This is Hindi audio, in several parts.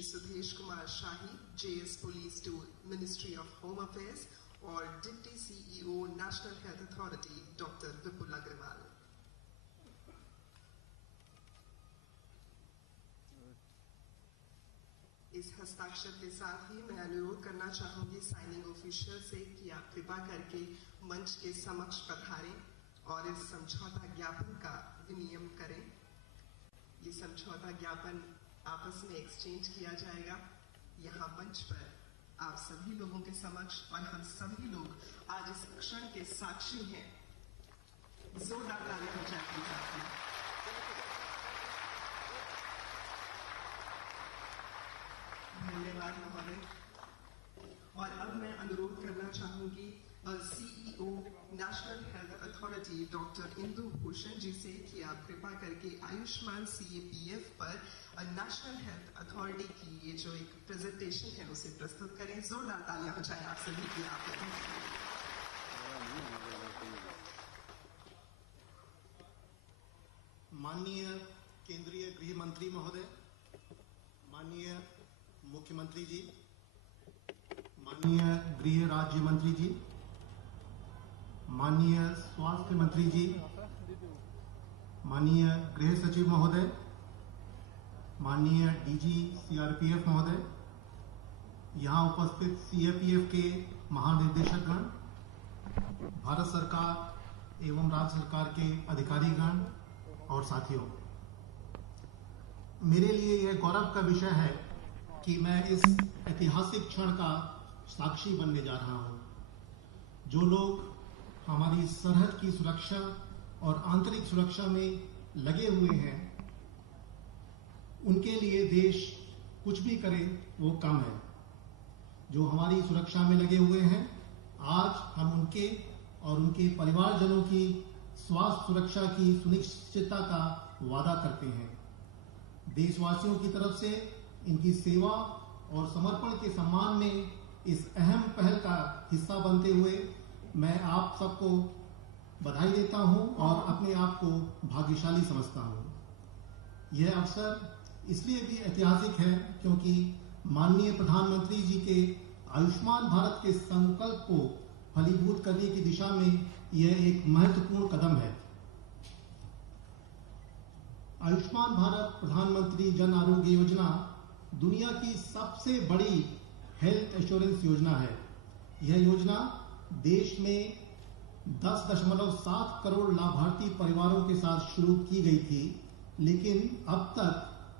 Shri Sudhesh Kumar Shahi, JS police to ministry of home affairs, और deputy CEO national health authority doctor Vipul Agrawal. इस हस्ताक्षर के साथ ही मैं अनुरोध करना चाहूंगी साइनिंग ऑफिशियल से कि आप कृपा करके मंच के समक्ष पधारें और इस समझौता ज्ञापन का विनिमय करें। ये समझौता ज्ञापन आपस में एक्सचेंज किया जाएगा यहाँ मंच पर आप सभी लोगों के समक्ष, और हम सभी लोग आज इस क्षण के साक्षी हैं। जोरदार तालियां हो जाएगी। धन्यवाद महोदय। और अब मैं अनुरोध करना चाहूंगी CEO national health authority doctor Indu Bhushan ji से कि आप कृपा करके आयुष्मान CAPF पर नेशनल हेल्थ अथॉरिटी की ये जो एक प्रेजेंटेशन है उसे प्रस्तुत करें। जोरदार तालियां हो जाए आप सभी की। माननीय केंद्रीय गृह मंत्री महोदय, माननीय मुख्यमंत्री जी, माननीय गृह राज्य मंत्री जी, माननीय स्वास्थ्य मंत्री जी, माननीय गृह सचिव महोदय, माननीय DG CRPF महोदय, यहाँ उपस्थित CAPF के महानिदेशकगण, भारत सरकार एवं राज्य सरकार के अधिकारीगण और साथियों, मेरे लिए यह गौरव का विषय है कि मैं इस ऐतिहासिक क्षण का साक्षी बनने जा रहा हूं। जो लोग हमारी सरहद की सुरक्षा और आंतरिक सुरक्षा में लगे हुए हैं, उनके लिए देश कुछ भी करे वो कम है। जो हमारी सुरक्षा में लगे हुए हैं, आज हम उनके और उनके परिवारजनों की स्वास्थ्य सुरक्षा की सुनिश्चितता का वादा करते हैं। देशवासियों की तरफ से इनकी सेवा और समर्पण के सम्मान में इस अहम पहल का हिस्सा बनते हुए मैं आप सबको बधाई देता हूं और अपने आप को भाग्यशाली समझता हूं। यह अवसर इसलिए भी ऐतिहासिक है क्योंकि माननीय प्रधानमंत्री जी के आयुष्मान भारत के संकल्प को फलीभूत करने की दिशा में यह एक महत्वपूर्ण कदम है। आयुष्मान भारत प्रधानमंत्री जन आरोग्य योजना दुनिया की सबसे बड़ी हेल्थ इंश्योरेंस योजना है। यह योजना देश में 10.7 करोड़ लाभार्थी परिवारों के साथ शुरू की गई थी, लेकिन अब तक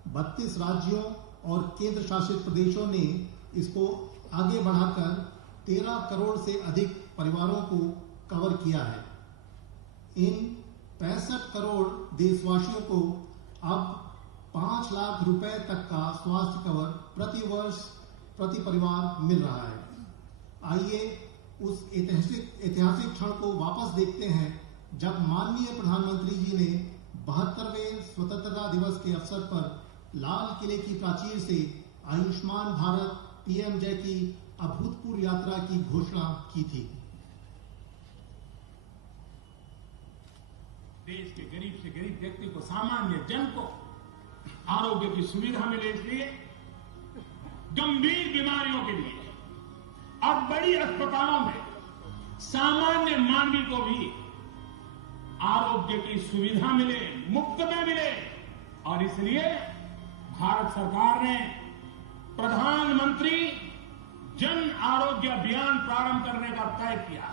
32 राज्यों और केंद्र शासित प्रदेशों ने इसको आगे बढ़ाकर 13 करोड़ से अधिक परिवारों को कवर किया है। इन 65 करोड़ देशवासियों को अब 5 लाख रुपए तक का स्वास्थ्य कवर प्रति वर्ष प्रति परिवार मिल रहा है। आइए उस ऐतिहासिक क्षण को वापस देखते हैं जब माननीय प्रधानमंत्री जी ने 72वें स्वतंत्रता दिवस के अवसर पर लाल किले की प्राचीर से आयुष्मान भारत PMJ की अभूतपूर्व यात्रा की घोषणा की थी। देश के गरीब से गरीब व्यक्ति को, सामान्य जन को आरोग्य की सुविधा मिले, इसलिए गंभीर बीमारियों के लिए और बड़ी अस्पतालों में सामान्य मानवी को भी आरोग्य की सुविधा मिले, मुफ्त में मिले। और इसलिए भारत सरकार ने प्रधानमंत्री जन आरोग्य अभियान प्रारंभ करने का तय किया।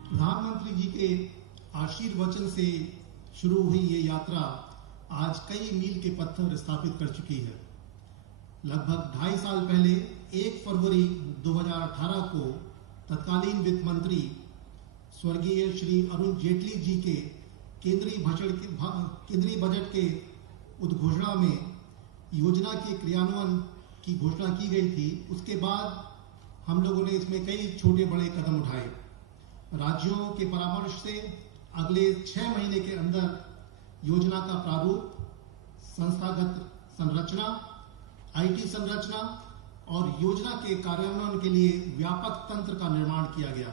प्रधानमंत्री जी के आशीर्वचन से शुरू हुई ये यात्रा आज कई मील के पत्थर स्थापित कर चुकी है। लगभग 2.5 साल पहले 1 फरवरी 2018 को तत्कालीन वित्त मंत्री स्वर्गीय श्री अरुण जेटली जी के केंद्रीय बजट के उद्घोषणा में योजना के क्रियान्वयन की घोषणा की गई थी। उसके बाद हम लोगों ने इसमें कई छोटे बड़े कदम उठाए। राज्यों के परामर्श से अगले 6 महीने के अंदर योजना का प्रारूप, संस्थागत संरचना, IT संरचना और योजना के कार्यान्वयन के लिए व्यापक तंत्र का निर्माण किया गया।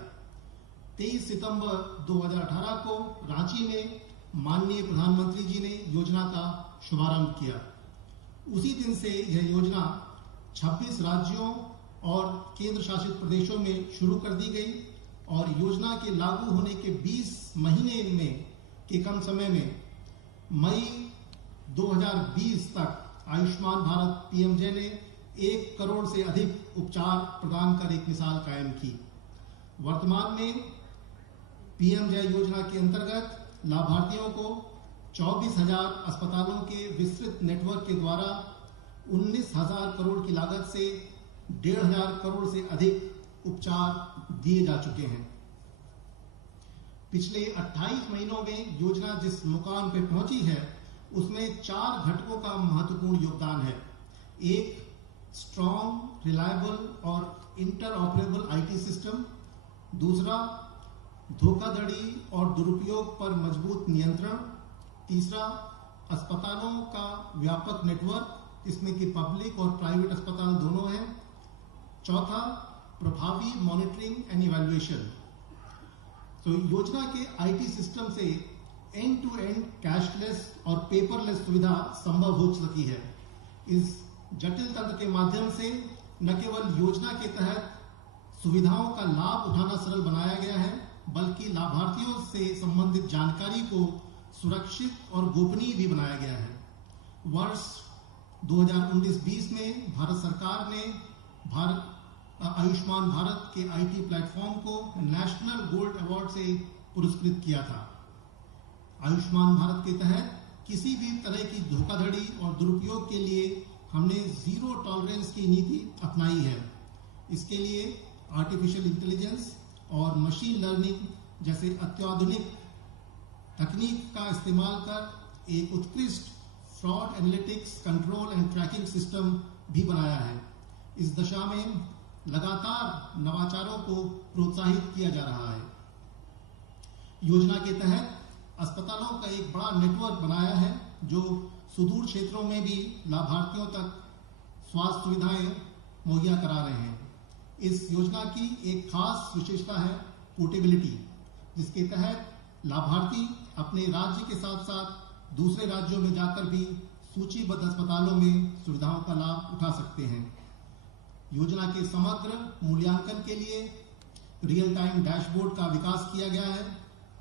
23 सितंबर 2018 को रांची में माननीय प्रधानमंत्री जी ने योजना का शुभारंभ किया। उसी दिन से यह योजना 26 राज्यों और केंद्र शासित प्रदेशों में शुरू कर दी गई और योजना के लागू होने के 20 महीने में के कम समय में मई 2020 तक आयुष्मान भारत पीएमजे ने 1 करोड़ से अधिक उपचार प्रदान कर एक मिसाल कायम की। वर्तमान में पीएमजे योजना के अंतर्गत लाभार्थियों को 24,000 अस्पतालों के विस्तृत नेटवर्क के द्वारा 19,000 करोड़ की लागत से 1,500 करोड़ से अधिक उपचार दिए जा चुके हैं। पिछले 28 महीनों में योजना जिस मुकाम पे पहुंची है उसमें 4 घटकों का महत्वपूर्ण योगदान है। एक, स्ट्रॉन्ग, रिलायबल और इंटरऑपरेबल आईटी सिस्टम। दूसरा, धोखाधड़ी और दुरुपयोग पर मजबूत नियंत्रण। तीसरा, अस्पतालों का व्यापक नेटवर्क, इसमें कि पब्लिक और प्राइवेट अस्पताल दोनों हैं। चौथा, प्रभावी मॉनिटरिंग एंड इवैल्यूएशन। तो योजना के आईटी सिस्टम से एंड टू एंड कैशलेस और पेपरलेस सुविधा संभव हो सकी है। इस जटिल तंत्र के माध्यम से न केवल योजना के तहत सुविधाओं का लाभ उठाना सरल बनाया गया है, बल्कि लाभार्थियों से संबंधित जानकारी को सुरक्षित और गोपनीय भी बनाया गया है। वर्ष 2019-20 में भारत सरकार ने आयुष्मान भारत के आईटी प्लेटफॉर्म को नेशनल गोल्ड अवार्ड से पुरस्कृत किया था। आयुष्मान भारत के तहत किसी भी तरह की धोखाधड़ी और दुरुपयोग के लिए हमने जीरो टॉलरेंस की नीति अपनाई है। इसके लिए आर्टिफिशियल इंटेलिजेंस और मशीन लर्निंग जैसे अत्याधुनिक तकनीक का इस्तेमाल कर एक उत्कृष्ट fraud analytics, control and tracking system भी बनाया है। इस दशा में लगातार नवाचारों को प्रोत्साहित किया जा रहा है। योजना के तहत अस्पतालों का एक बड़ा नेटवर्क बनाया है जो सुदूर क्षेत्रों में भी लाभार्थियों तक स्वास्थ्य सुविधाएं मुहैया करा रहे हैं। इस योजना की एक खास विशेषता है पोर्टेबिलिटी, जिसके तहत लाभार्थी अपने राज्य के साथ साथ दूसरे राज्यों में जाकर भी सूचीबद्ध अस्पतालों में सुविधाओं का लाभ उठा सकते हैं। योजना के समग्र मूल्यांकन के लिए रियल टाइम डैशबोर्ड का विकास किया गया है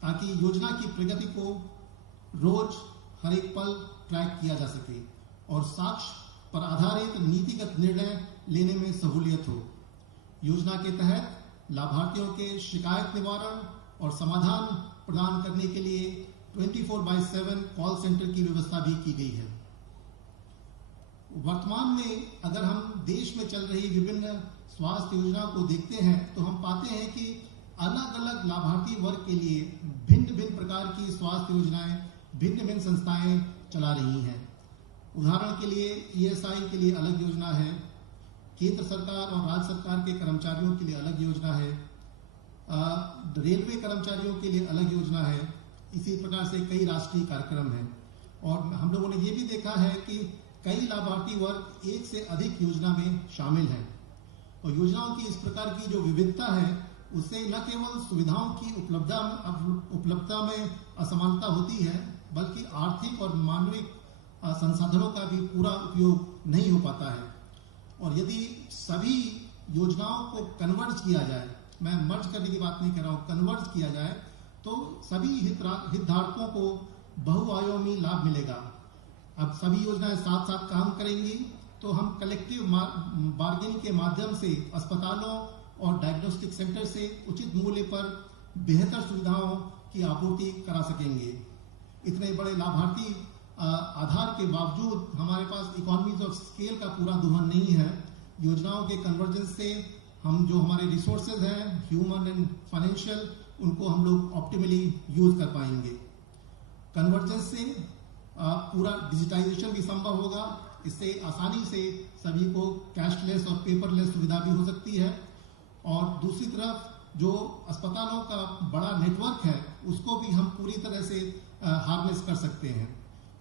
ताकि योजना की प्रगति को रोज हर एक पल ट्रैक किया जा सके और साक्ष्य पर आधारित नीतिगत निर्णय लेने में सहूलियत हो। योजना के तहत लाभार्थियों के शिकायत निवारण और समाधान प्रदान करने के लिए 24/7 कॉल सेंटर की व्यवस्था भी की गई है। वर्तमान में अगर हम देश में चल रही विभिन्न स्वास्थ्य योजनाओं को देखते हैं तो हम पाते हैं कि अलग अलग लाभार्थी वर्ग के लिए भिन्न भिन्न प्रकार की स्वास्थ्य योजनाएं भिन्न भिन्न संस्थाएं चला रही हैं। उदाहरण के लिए ईएसआई के लिए अलग योजना है, केंद्र सरकार और राज्य सरकार के कर्मचारियों के लिए अलग योजना है, रेलवे कर्मचारियों के लिए अलग योजना है। इसी प्रकार से कई राष्ट्रीय कार्यक्रम हैं और हम लोगों ने ये भी देखा है कि कई लाभार्थी वर्ग एक से अधिक योजना में शामिल हैं। और योजनाओं की इस प्रकार की जो विविधता है उससे न केवल सुविधाओं की उपलब्धता में असमानता होती है, बल्कि आर्थिक और मानविक संसाधनों का भी पूरा उपयोग नहीं हो पाता है। और यदि सभी योजनाओं को कन्वर्ज किया जाए, मैं मर्ज करने की बात नहीं कर रहा हूँ, कन्वर्ज किया जाए तो सभी हितधारकों को बहुआयामी लाभ मिलेगा। अब सभी योजनाएं साथ साथ काम करेंगी तो हम कलेक्टिव बार्गेनिंग के माध्यम से अस्पतालों और डायग्नोस्टिक सेंटर से उचित मूल्य पर बेहतर सुविधाओं की आपूर्ति करा सकेंगे। इतने बड़े लाभार्थी आधार के बावजूद हमारे पास इकोनॉमीज ऑफ स्केल का पूरा दोहन नहीं है। योजनाओं के कन्वर्जेंस से हम जो हमारे रिसोर्सेज हैं ह्यूमन एंड फाइनेंशियल, उनको हम लोग ऑप्टिमली यूज कर पाएंगे। कन्वर्जेंस से पूरा डिजिटाइजेशन भी संभव होगा। इससे आसानी से सभी को कैशलेस और पेपरलेस सुविधा भी हो सकती है। और दूसरी तरफ जो अस्पतालों का बड़ा नेटवर्क है उसको भी हम पूरी तरह से हार्नेस कर सकते हैं।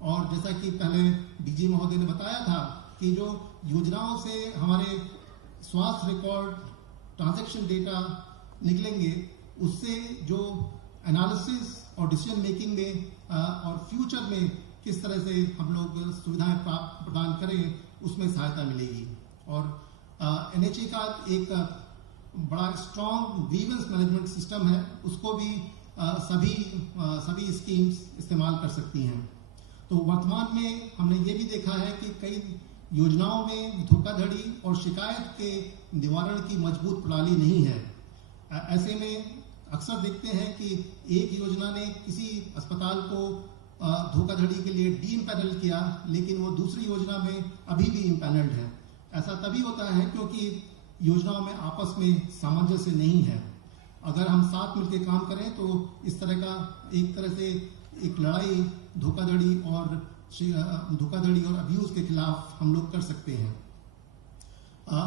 और जैसा कि पहले डीजी महोदय ने बताया था कि जो योजनाओं से हमारे स्वास्थ्य रिकॉर्ड, ट्रांजैक्शन डेटा निकलेंगे, उससे जो एनालिसिस और डिसीजन मेकिंग में और फ्यूचर में किस तरह से हम लोग सुविधाएं प्रदान करें, उसमें सहायता मिलेगी। और NHA का एक बड़ा स्ट्रॉन्ग ग्रीवेंस मैनेजमेंट सिस्टम है, उसको भी सभी स्कीम्स इस्तेमाल कर सकती हैं। तो वर्तमान में हमने ये भी देखा है कि कई योजनाओं में धोखाधड़ी और शिकायत के निवारण की मजबूत प्रणाली नहीं है। ऐसे में अक्सर देखते हैं कि एक योजना ने किसी अस्पताल को धोखाधड़ी के लिए डी-इम्पैनल किया, लेकिन वो दूसरी योजना में अभी भी इम्पैनल्ड है। ऐसा तभी होता है क्योंकि योजनाओं में आपस में सामंजस्य नहीं है। अगर हम साथ मिलकर काम करें तो इस तरह का एक लड़ाई धोखाधड़ी और अब्यूज के खिलाफ हम लोग कर सकते हैं।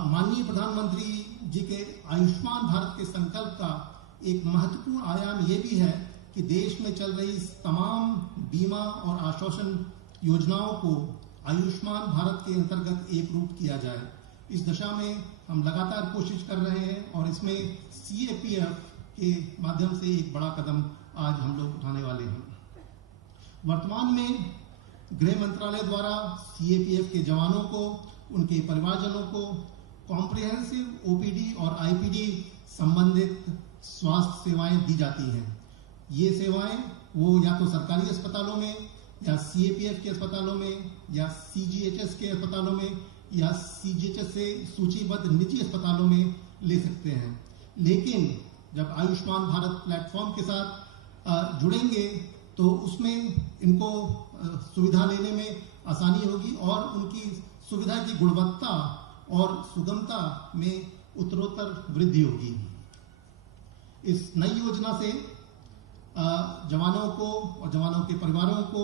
माननीय प्रधानमंत्री जी के आयुष्मान भारत के संकल्प का एक महत्वपूर्ण आयाम ये भी है कि देश में चल रही तमाम बीमा और आश्वासन योजनाओं को आयुष्मान भारत के अंतर्गत एकरूप किया जाए। इस दिशा में हम लगातार कोशिश कर रहे हैं और इसमें CAPF के माध्यम से एक बड़ा कदम आज हम लोग उठाने वाले हैं। वर्तमान में गृह मंत्रालय द्वारा CAPF के जवानों को, उनके परिवारजनों को कॉम्प्रिहेंसिव OPD और IPD संबंधित स्वास्थ्य सेवाएं दी जाती हैं। ये सेवाएं वो या तो सरकारी अस्पतालों में या CAPF के अस्पतालों में या CGHS के अस्पतालों में या CGHS से सूचीबद्ध निजी अस्पतालों में ले सकते हैं। लेकिन जब आयुष्मान भारत प्लेटफॉर्म के साथ जुड़ेंगे तो उसमें इनको सुविधा लेने में आसानी होगी और उनकी सुविधा की गुणवत्ता और सुगमता में उत्तरोत्तर वृद्धि होगी। इस नई योजना से जवानों को और जवानों के परिवारों को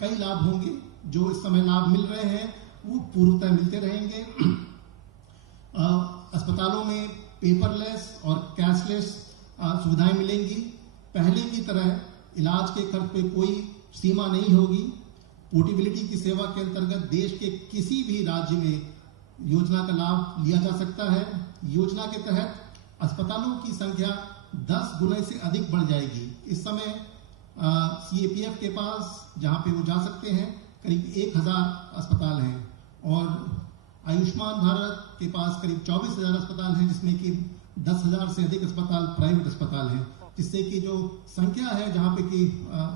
कई लाभ होंगे। जो इस समय लाभ मिल रहे हैं वो पूर्वतः मिलते रहेंगे। अस्पतालों में पेपरलेस और कैशलेस सुविधाएं मिलेंगी। पहले की तरह इलाज के खर्च पे कोई सीमा नहीं होगी। पोर्टेबिलिटी की सेवा के अंतर्गत देश के किसी भी राज्य में योजना का लाभ लिया जा सकता है। योजना के तहत अस्पतालों की संख्या 10 गुने से अधिक बढ़ जाएगी। इस समय CAPF के पास जहां पे वो जा सकते हैं करीब 1000 अस्पताल हैं और आयुष्मान भारत के पास करीब 24,000 अस्पताल हैं, जिसमें कि 10,000 से अधिक अस्पताल प्राइवेट अस्पताल हैं, जिससे कि जो संख्या है जहां पे की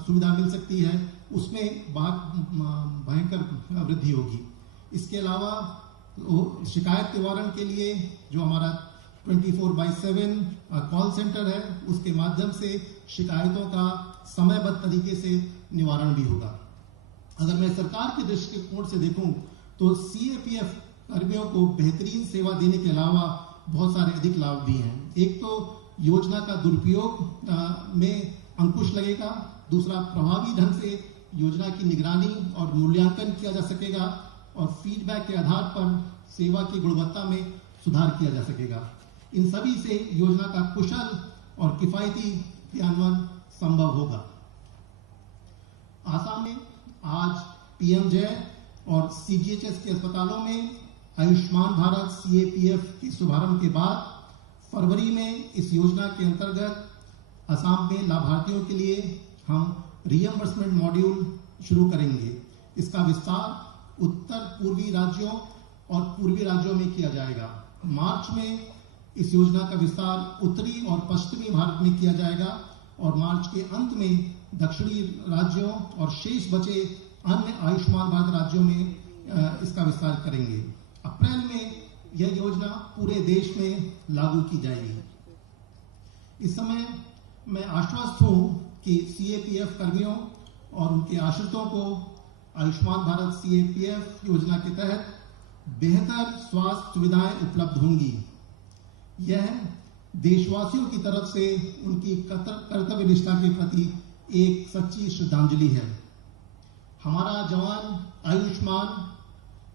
सुविधा मिल सकती है उसमें भयंकर वृद्धि होगी। इसके अलावा शिकायत निवारण के लिए जो हमारा 24/7 कॉल सेंटर है उसके माध्यम से शिकायतों का समयबद्ध तरीके से निवारण भी होगा। अगर मैं सरकार के दृष्टिकोण से देखूं तो CAPF कर्मियों को बेहतरीन सेवा देने के अलावा बहुत सारे अधिक लाभ भी हैं। एक तो योजना का दुरुपयोग में अंकुश लगेगा, दूसरा प्रभावी ढंग से योजना की निगरानी और मूल्यांकन किया जा सकेगा और फीडबैक के आधार पर सेवा की गुणवत्ता में सुधार किया जा सकेगा। इन सभी से योजना का कुशल और किफायती क्रियान्वयन संभव होगा। आसाम में आज PMJ और CGHS के अस्पतालों में आयुष्मान भारत CAPF के शुभारंभ के बाद फरवरी में इस योजना के अंतर्गत असम में लाभार्थियों के लिए हम रियम्बर्समेंट मॉड्यूल शुरू करेंगे। इसका विस्तार उत्तर पूर्वी राज्यों और पूर्वी राज्यों में किया जाएगा। मार्च में इस योजना का विस्तार उत्तरी और पश्चिमी भारत में किया जाएगा और मार्च के अंत में दक्षिणी राज्यों और शेष बचे अन्य आयुष्मान भारत राज्यों में इसका विस्तार करेंगे। अप्रैल में यह योजना पूरे देश में लागू की जाएगी। इस समय मैं आश्वस्त हूं कि CAPF कर्मियों और उनके आश्रितों को आयुष्मान भारत CAPF योजना के तहत बेहतर स्वास्थ्य सुविधाएं उपलब्ध होंगी। यह देशवासियों की तरफ से उनकी कर्तव्य निष्ठा के प्रति एक सच्ची श्रद्धांजलि है। हमारा जवान आयुष्मान,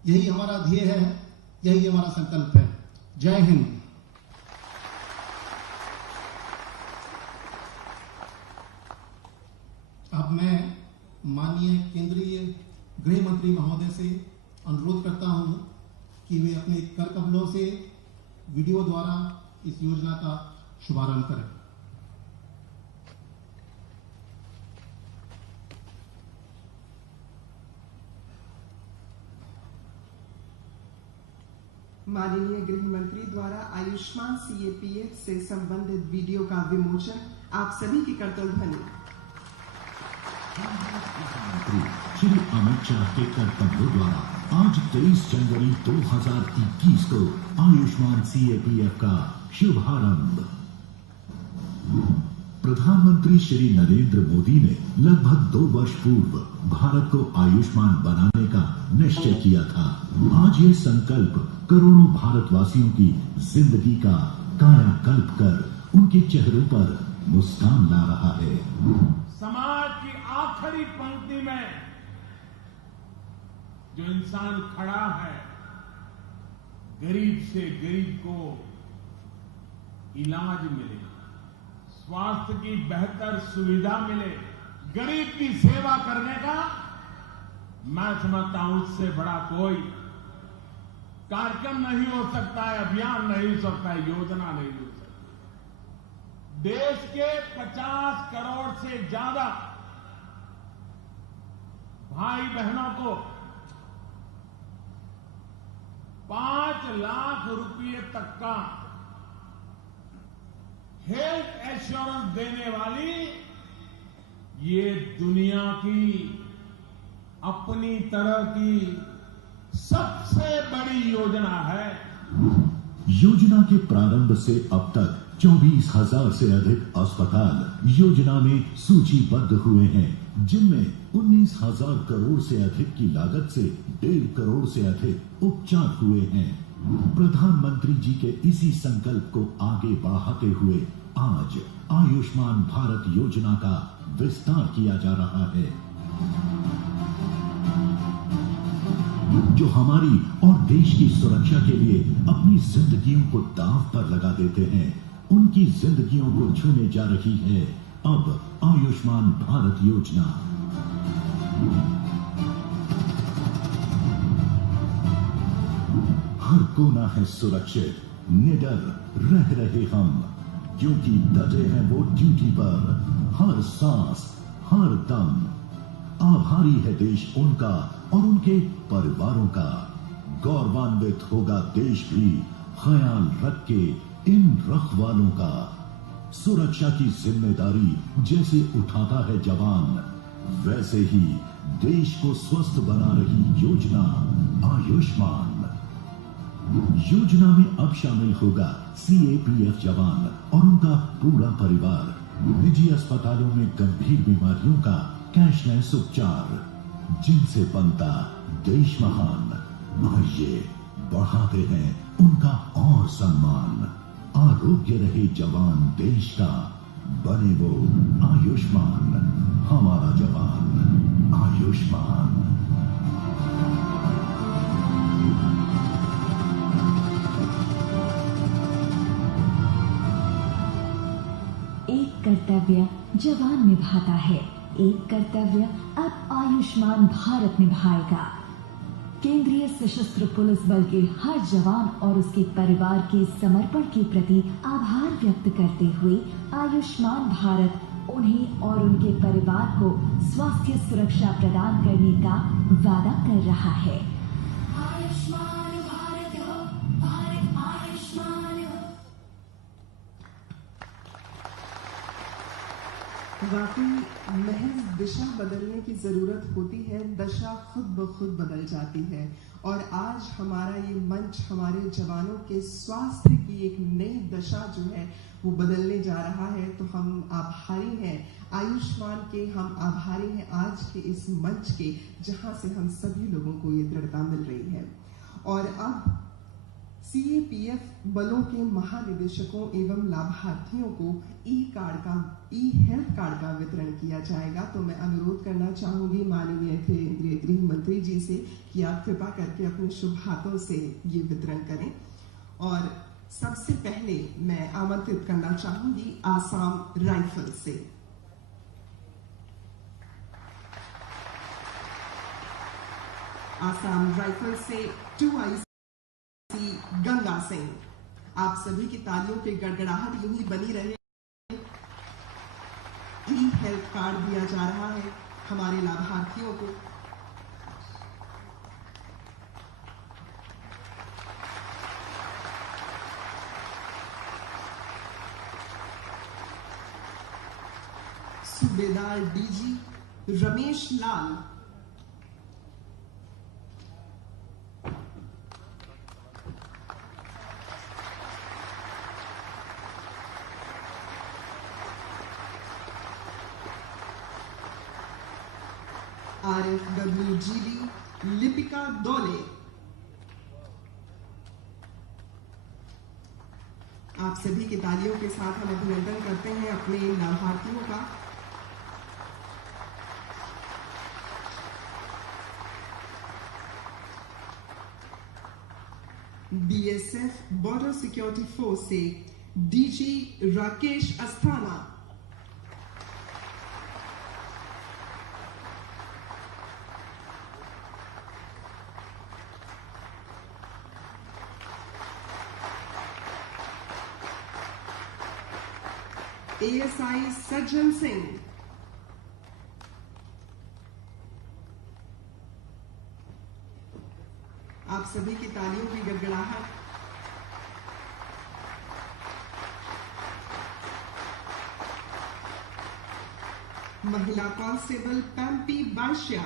यही हमारा ध्येय है, यही हमारा संकल्प है। जय हिंद। अब मैं माननीय केंद्रीय गृह मंत्री महोदय से अनुरोध करता हूं कि वे अपने कर कमलों से वीडियो द्वारा इस योजना का शुभारंभ करें। माननीय गृह मंत्री द्वारा आयुष्मान CAPF से संबंधित वीडियो का विमोचन। आप सभी की करतल ध्वनि। श्री अमित शाह के कर्तव्यों द्वारा आज 23 जनवरी 2021 को आयुष्मान CAPF का शुभारंभ। प्रधानमंत्री श्री नरेंद्र मोदी ने लगभग 2 वर्ष पूर्व भारत को आयुष्मान बनाने का निश्चय किया था। आज ये संकल्प करोड़ों भारतवासियों की जिंदगी का कायाकल्प कर उनके चेहरों पर मुस्कान ला रहा है। समाज की आखिरी पंक्ति में जो इंसान खड़ा है, गरीब से गरीब को इलाज मिले, स्वास्थ्य की बेहतर सुविधा मिले, गरीब की सेवा करने का मैं समझता हूं उससे बड़ा कोई कार्यक्रम नहीं हो सकता है, अभियान नहीं हो सकता है, योजना नहीं हो सकती। देश के 50 करोड़ से ज्यादा भाई बहनों को 5 लाख रुपए तक का हेल्थ एश्योरेंस देने वाली ये दुनिया की अपनी तरह की सबसे बड़ी योजना है। योजना के प्रारंभ से अब तक 24,000 से अधिक अस्पताल योजना में सूचीबद्ध हुए हैं, जिनमें 19,000 करोड़ से अधिक की लागत से 1.5 करोड़ से अधिक उपचार हुए हैं। प्रधानमंत्री जी के इसी संकल्प को आगे बढ़ाते हुए आज आयुष्मान भारत योजना का विस्तार किया जा रहा है, जो हमारी और देश की सुरक्षा के लिए अपनी जिंदगियों को दांव पर लगा देते हैं, उनकी जिंदगियों को छूने जा रही है अब आयुष्मान भारत योजना। हर कोना है सुरक्षित, निडर रह रहे हम, क्योंकि डटे हैं वो ड्यूटी पर, हर सांस हर दम। आभारी है देश उनका और उनके परिवारों का, गौरवान्वित होगा देश भी ख्याल रख के इन रखवालों का। सुरक्षा की जिम्मेदारी जैसे उठाता है जवान, वैसे ही देश को स्वस्थ बना रही योजना आयुष्मान। योजना में अब शामिल होगा CAPF जवान और उनका पूरा परिवार। निजी अस्पतालों में गंभीर बीमारियों का कैशलेस उपचार, जिनसे बनता देश महान। आइए बढ़ाते हैं उनका और सम्मान। आरोग्य रहे जवान देश का, बने वो आयुष्मान। हमारा जवान आयुष्मान। एक कर्तव्य जवान निभाता है, एक कर्तव्य अब आयुष्मान भारत निभाएगा। केंद्रीय सशस्त्र पुलिस बल के हर जवान और उसके परिवार के समर्पण के प्रति आभार व्यक्त करते हुए आयुष्मान भारत उन्हें और उनके परिवार को स्वास्थ्य सुरक्षा प्रदान करने का वादा कर रहा है। आयुष्मान भारत हो, भारत आयुष्मान हो। वाकई महज दिशा बदलने की जरूरत होती है, दशा खुद ब खुद बदल जाती है। और आज हमारा ये मंच हमारे जवानों के स्वास्थ्य की एक नई दशा जो है वो बदलने जा रहा है। तो हम आभारी हैं आयुष्मान के, हम आभारी हैं आज के इस मंच के, जहां से हम सभी लोगों को ये दृढ़ता मिल रही है। और अब CAPF बलों के महानिदेशकों एवं लाभार्थियों को ई हेल्थ कार्ड का वितरण किया जाएगा। तो मैं अनुरोध करना चाहूंगी माननीय केंद्रीय गृह मंत्री जी से कि आप कृपा करके अपने शुभ हाथों से ये वितरण करें। और सबसे पहले मैं आमंत्रित करना चाहूंगी आसाम राइफल से। आसाम राइफल से 2IC गंगा सिंह। आप सभी की तालियों की गड़गड़ाहट यूं ही बनी रहे। ई हेल्थ कार्ड दिया जा रहा है हमारे लाभार्थियों को। सूबेदार डीजी रमेश लाल, RFWGD लिपिका दौले। आप सभी की तालियों के साथ हम अभिनंदन करते हैं अपने लाभार्थियों का। BSF बॉर्डर सिक्योरिटी फोर्स से डीजी राकेश अस्थाना, ASI सज्जन सिंह, आप सभी की तालियों की गड़गड़ाहट। महिला कांस्टेबल पैम्पी बाशिया,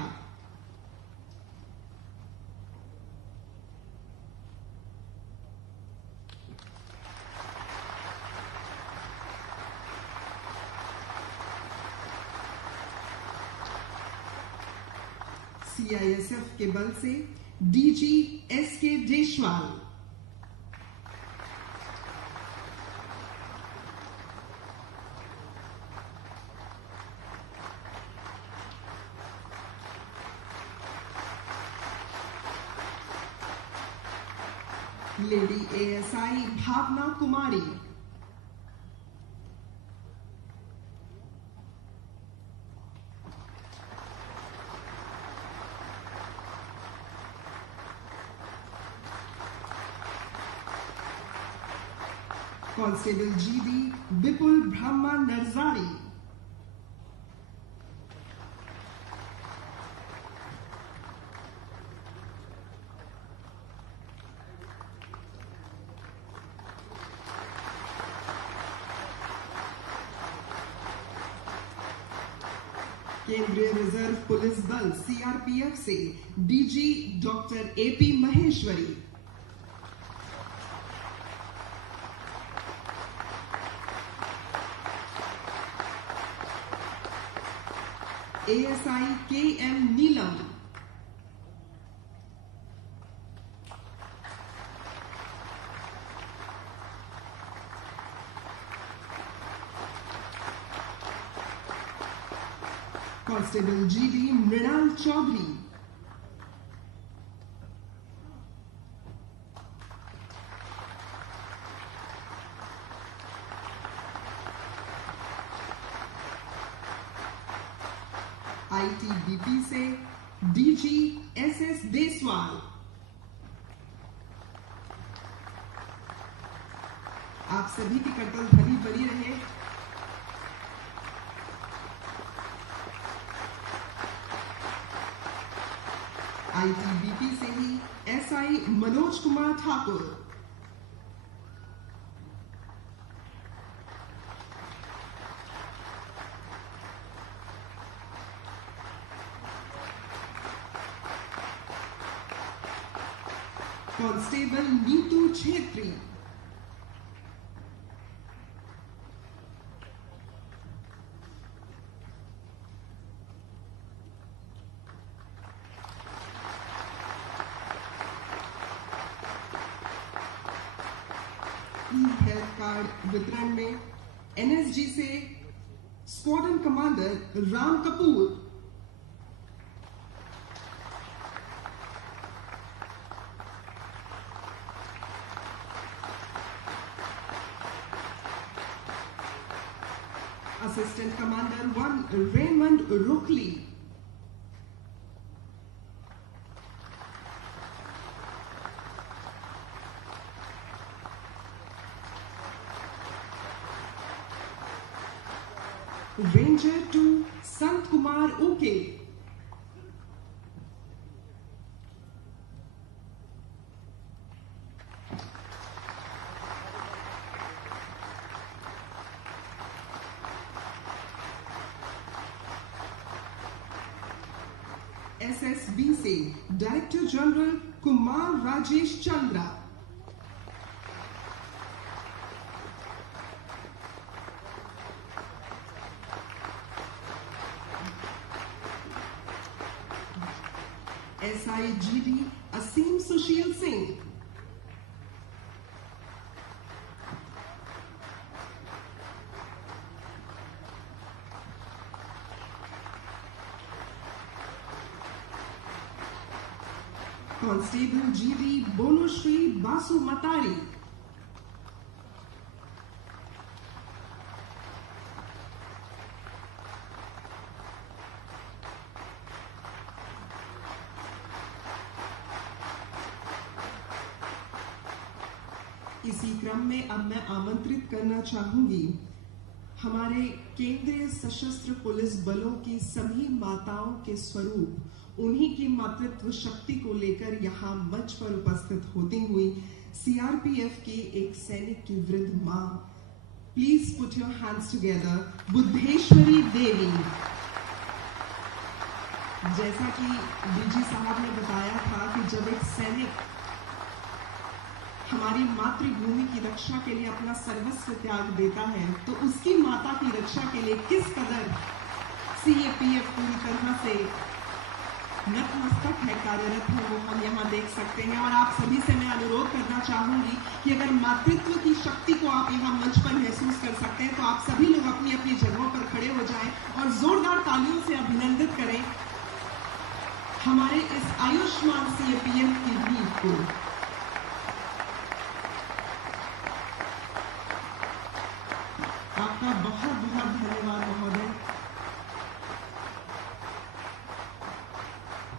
CISF के बल से DG SK Deshwal, lady ASI Bhavna Kumari, constable GD Vipul Brahma Narzari, केंद्रीय रिजर्व पुलिस बल CRPF से DG doctor AP Maheshwari, ASI KM Neelam, constable GD Mrinal Chaudhary, ITBP से डीजी SS देसवाल, आप सभी की कटल ध्वनि बनी रहे। ITBP से ही SI Manoj Kumar Thakur, constable Neetu Chhetri, health card वितरण में NSG से squadron commander Ram Kapoor, assistant commander 1 Raymond रुकली, ranger 2 Sant Kumar okay, SSB से director general Kumar Rajesh Chandra, SIGD असीम सुशील सिंह, कांस्टेबल GD बोनुश्री बासु मतारी, इसी क्रम में अब मैं आमंत्रित करना चाहूंगी हमारे केंद्रीय सशस्त्र पुलिस बलों की सभी माताओं के स्वरूप, उन्हीं की मातृत्व शक्ति को लेकर यहाँ मंच पर उपस्थित होती हुई CRPF की एक सैनिक की वृद्ध मां, please put your hands together, Buddheshwari Devi. जैसा कि DG साहब ने बताया था कि जब एक सैनिक हमारी मातृभूमि की रक्षा के लिए अपना सर्वस्व त्याग देता है तो उसकी माता की रक्षा के लिए किस कदर CAPF पूरी तरह से नतमस्तक है, कार्यरत है, वो हम यहाँ देख सकते हैं। और आप सभी से मैं अनुरोध करना चाहूंगी कि अगर मातृत्व की शक्ति को आप यहाँ मंच पर महसूस कर सकते हैं तो आप सभी लोग अपनी अपनी जगहों पर खड़े हो जाएं और जोरदार तालियों से अभिनंदित करें हमारे इस आयुष्मान CAPF की वीर को। आपका बहुत बहुत धन्यवाद महोदय।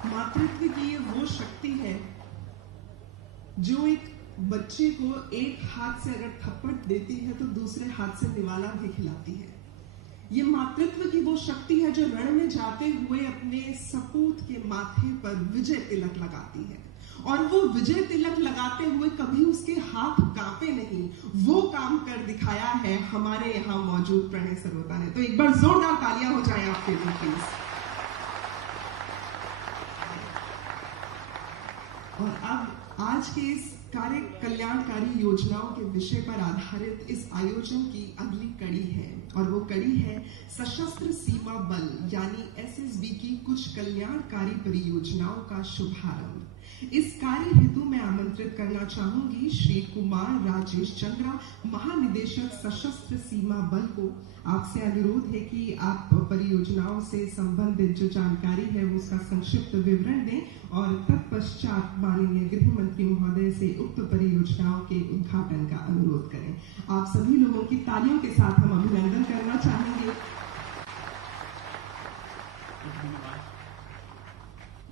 मातृत्व की ये वो शक्ति है जो एक बच्चे को एक हाथ से अगर थप्पड़ देती है तो दूसरे हाथ से निवाला भी खिलाती है। ये मातृत्व की वो शक्ति है जो रण में जाते हुए अपने सपूत के माथे पर विजय तिलक लगाती है, और वो विजय तिलक लगाते हुए कभी उसके हाथ कांपे नहीं। वो काम कर दिखाया है हमारे यहाँ मौजूद प्रणय सरोता ने। तो एक बार जोरदार तालियां हो जाएं आपके लिए प्लीज। और अब आज के इस कार्य कल्याणकारी योजनाओं के विषय पर आधारित इस आयोजन की अगली कड़ी है, और वो कड़ी है सशस्त्र सीमा बल यानी SSB की कुछ कल्याणकारी परियोजनाओं का शुभारंभ। इस कार्य हेतु मैं आमंत्रित करना चाहूंगी श्री कुमार राजेश चंद्रा, महानिदेशक सशस्त्र सीमा बल को। आपसे अनुरोध है कि आप परियोजनाओं से संबंधित जो जानकारी है वो उसका संक्षिप्त विवरण दें, और तत्पश्चात माननीय गृह मंत्री महोदय से उक्त परियोजनाओं के उद्घाटन का अनुरोध करें। आप सभी लोगों की तालियों के साथ हम अभिनंदन करना चाहेंगे।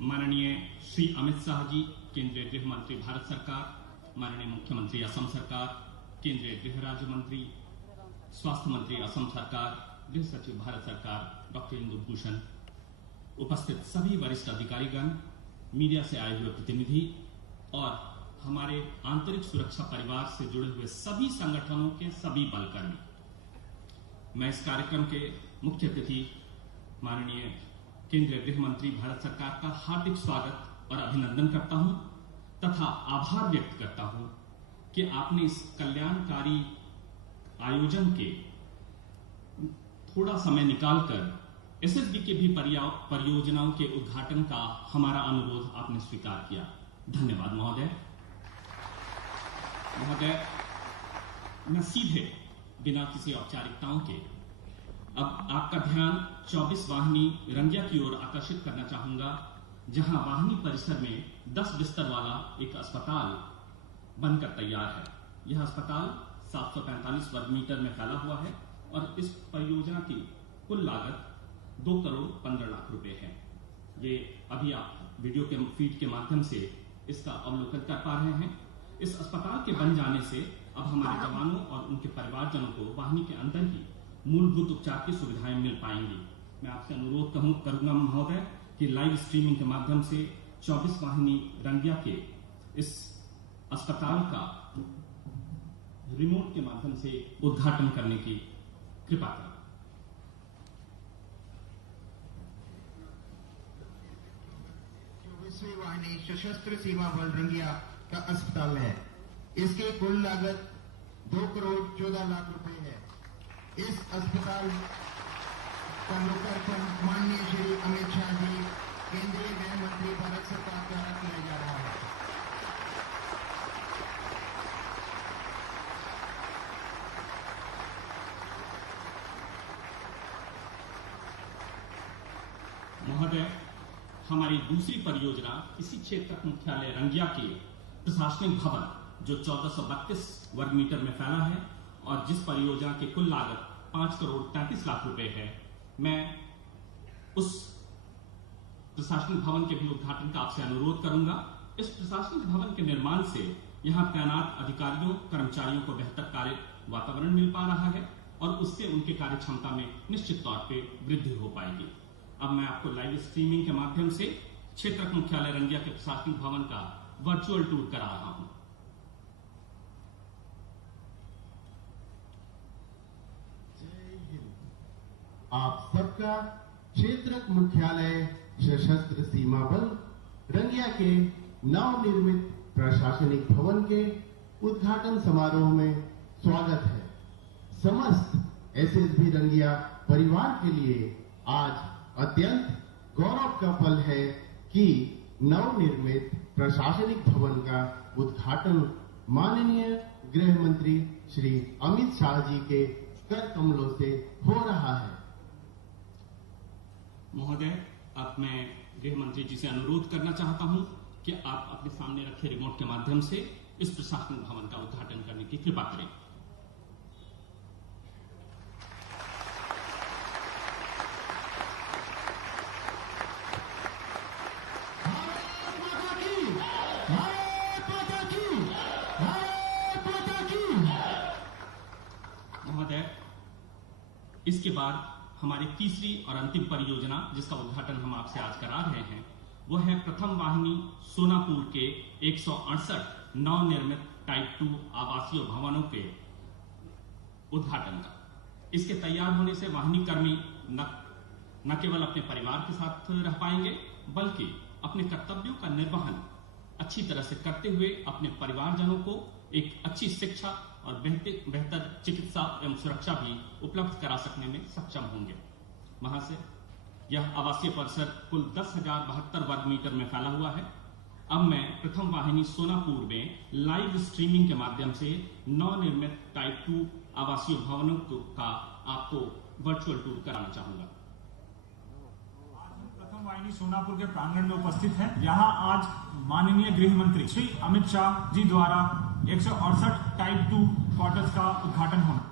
माननीय श्री अमित शाह जी, केंद्रीय गृह मंत्री भारत सरकार, माननीय मुख्यमंत्री असम सरकार, केंद्रीय गृह राज्य मंत्री, स्वास्थ्य मंत्री असम सरकार, गृह सचिव भारत सरकार डॉक्टर इंदु भूषण, उपस्थित सभी वरिष्ठ अधिकारीगण, मीडिया से आए हुए प्रतिनिधि और हमारे आंतरिक सुरक्षा परिवार से जुड़े हुए सभी संगठनों के सभी बलकर्मी, मैं इस कार्यक्रम के मुख्य अतिथि माननीय केंद्रीय गृह मंत्री भारत सरकार का हार्दिक स्वागत और अभिनंदन करता हूं तथा आभार व्यक्त करता हूं कि आपने इस कल्याणकारी आयोजन के थोड़ा समय निकालकर SSB के भी परियोजनाओं के उद्घाटन का हमारा अनुरोध आपने स्वीकार किया। धन्यवाद महोदय। मैं सीधे बिना किसी औपचारिकताओं के अब आपका ध्यान 24 वाहिनी रंगिया की ओर आकर्षित करना चाहूंगा, जहां वाहिनी परिसर में 10 बिस्तर वाला एक अस्पताल बनकर तैयार है। यह अस्पताल 745 वर्ग मीटर में फैला हुआ है और इस परियोजना की कुल लागत 2 करोड़ 15 लाख रुपए है। ये अभी आप वीडियो के फीड के माध्यम से इसका अवलोकन कर पा रहे हैं। इस अस्पताल के बन जाने से अब हमारे जवानों और उनके परिवारजनों को वाहिनी के अंदर ही मूलभूत उपचार की सुविधाएं मिल पाएंगी। मैं आपसे अनुरोध करूंगा महोदय कि लाइव स्ट्रीमिंग के माध्यम से 24 वाहिनी रंगिया के इस अस्पताल का रिमोट के माध्यम से उद्घाटन करने की कृपा करें। दूसरी वाहिनी सशस्त्र सीमा बल रंगिया का अस्पताल है। इसकी कुल लागत 2 करोड़ 14 लाख रुपए है। इस अस्पताल का लोकार्पण माननीय श्री अमित शाह जी, केंद्रीय गृह मंत्री भारत सरकार द्वारा किया जा रहा है। महोदय, हमारी दूसरी परियोजना इसी क्षेत्र मुख्यालय रंगिया के प्रशासनिक भवन जो 1432 वर्ग मीटर में फैला है और जिस परियोजना की कुल लागत 5 करोड़ 33 लाख रुपए है, मैं उस प्रशासनिक भवन के भी उद्घाटन का आपसे अनुरोध करूंगा। इस प्रशासनिक भवन के निर्माण से यहां तैनात अधिकारियों कर्मचारियों को बेहतर कार्य वातावरण मिल पा रहा है और उससे उनके कार्य क्षमता में निश्चित तौर पे वृद्धि हो पाएगी। अब मैं आपको लाइव स्ट्रीमिंग के माध्यम से क्षेत्र मुख्यालय रंगिया के प्रशासनिक भवन का वर्चुअल टूर करा रहा हूं। आप सबका क्षेत्र मुख्यालय सशस्त्र सीमा बल रंगिया के नवनिर्मित प्रशासनिक भवन के उद्घाटन समारोह में स्वागत है। समस्त एसएसबी रंगिया परिवार के लिए आज अत्यंत गौरव का पल है कि नवनिर्मित प्रशासनिक भवन का उद्घाटन माननीय गृह मंत्री श्री अमित शाह जी के कर कमलों से हो रहा है। महोदय, अब मैं गृह मंत्री जी से अनुरोध करना चाहता हूं कि आप अपने सामने रखे रिमोट के माध्यम से इस प्रशासनिक भवन का उद्घाटन करने की कृपा करें। महोदय, इसके बाद हमारी तीसरी और अंतिम परियोजना जिसका उद्घाटन हम आपसे आज करा रहे हैं वो है प्रथम वाहिनी सोनापुर के 168 नवनिर्मित टाइप 2 आवासीय भवनों के उद्घाटन का। इसके तैयार होने से वाहिनी कर्मी न केवल अपने परिवार के साथ रह पाएंगे बल्कि अपने कर्तव्यों का निर्वहन अच्छी तरह से करते हुए अपने परिवारजनों को एक अच्छी शिक्षा और बेहतर चिकित्सा एवं सुरक्षा भी उपलब्ध करा सकने में सक्षम होंगे। वहां से यह आवासीय परिसर कुल 10,072 वर्ग मीटर में फैला हुआ है। अब मैं प्रथम वाहिनी सोनापुर में लाइव स्ट्रीमिंग के माध्यम से नवनिर्मित टाइप 2 आवासीय भवनों का आपको वर्चुअल टूर कराना चाहूंगा। प्रथम वाहिनी सोनापुर के प्रांगण में उपस्थित है। यहाँ आज माननीय गृह मंत्री श्री अमित शाह जी द्वारा 168 टाइप 2 क्वार्टर्स का उद्घाटन होना।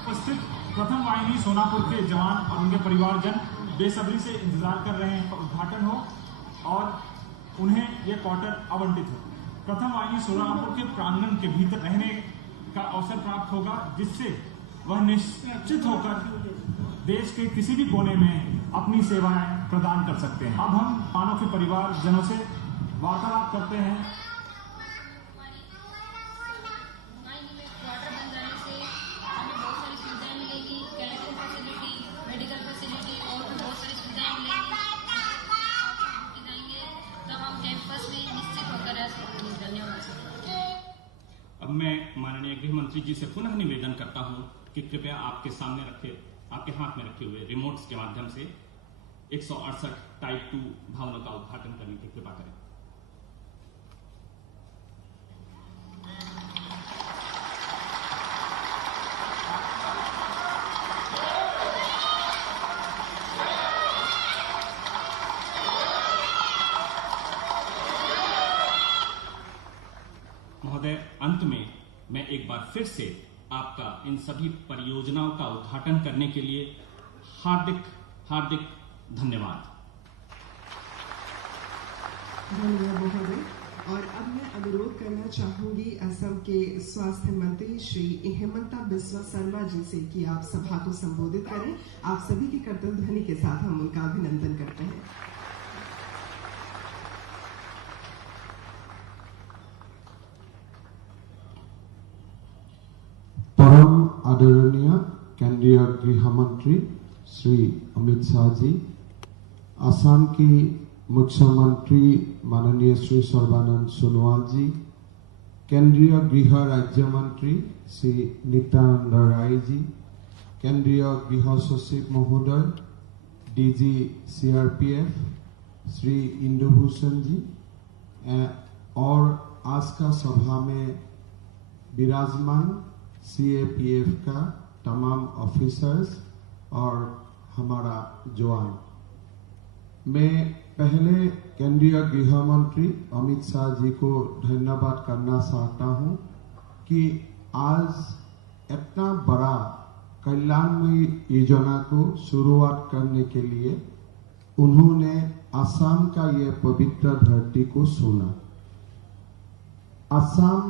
उपस्थित प्रथम वाहिनी सोनापुर के जवान और उनके परिवारजन बेसब्री से इंतजार कर रहे हैं उद्घाटन हो और उन्हें यह क्वार्टर आवंटित हो। प्रथम वाहिनी सोनापुर के प्रांगण के भीतर रहने का अवसर प्राप्त होगा जिससे वह निश्चित होकर देश के किसी भी कोने में अपनी सेवाएं प्रदान कर सकते हैं। अब हम मानव के परिवारजनों से वार्तालाप करते हैं। अब मैं माननीय गृह मंत्री जी से पुनः निवेदन करता हूं कि कृपया आपके हाथ में रखे हुए रिमोट्स के माध्यम से 168 टाइप 2 भवनों का उद्घाटन करने की कृपा करें। महोदय, अंत में मैं एक बार फिर से आपका इन सभी परियोजनाओं का उद्घाटन करने के लिए हार्दिक धन्यवाद। धन्यवाद महोदय। और अब मैं अनुरोध करना चाहूंगी असम के स्वास्थ्य मंत्री श्री हेमंता बिस्वा शर्मा जी से कि आप सभा को संबोधित करें। आप सभी के करतल ध्वनि के साथ हम उनका अभिनंदन करते हैं। परम आदरणीय केंद्रीय गृह मंत्री श्री अमित शाह जी, असम की मुख्यमंत्री माननीय श्री सर्बानंद सोनोवाल जी, केंद्रीय गृह राज्य मंत्री श्री नित्यानंद राय जी, केंद्रीय गृह सचिव महोदय, डीजी सीआरपीएफ श्री इंदुभूषण जी, और आज का सभा में विराजमान सीएपीएफ का तमाम ऑफिसर्स और हमारा जवान। मैं पहले केंद्रीय गृह मंत्री अमित शाह जी को धन्यवाद करना चाहता हूं कि आज इतना बड़ा कल्याणमयी योजना को शुरुआत करने के लिए उन्होंने असम का ये पवित्र धरती को चुना। असम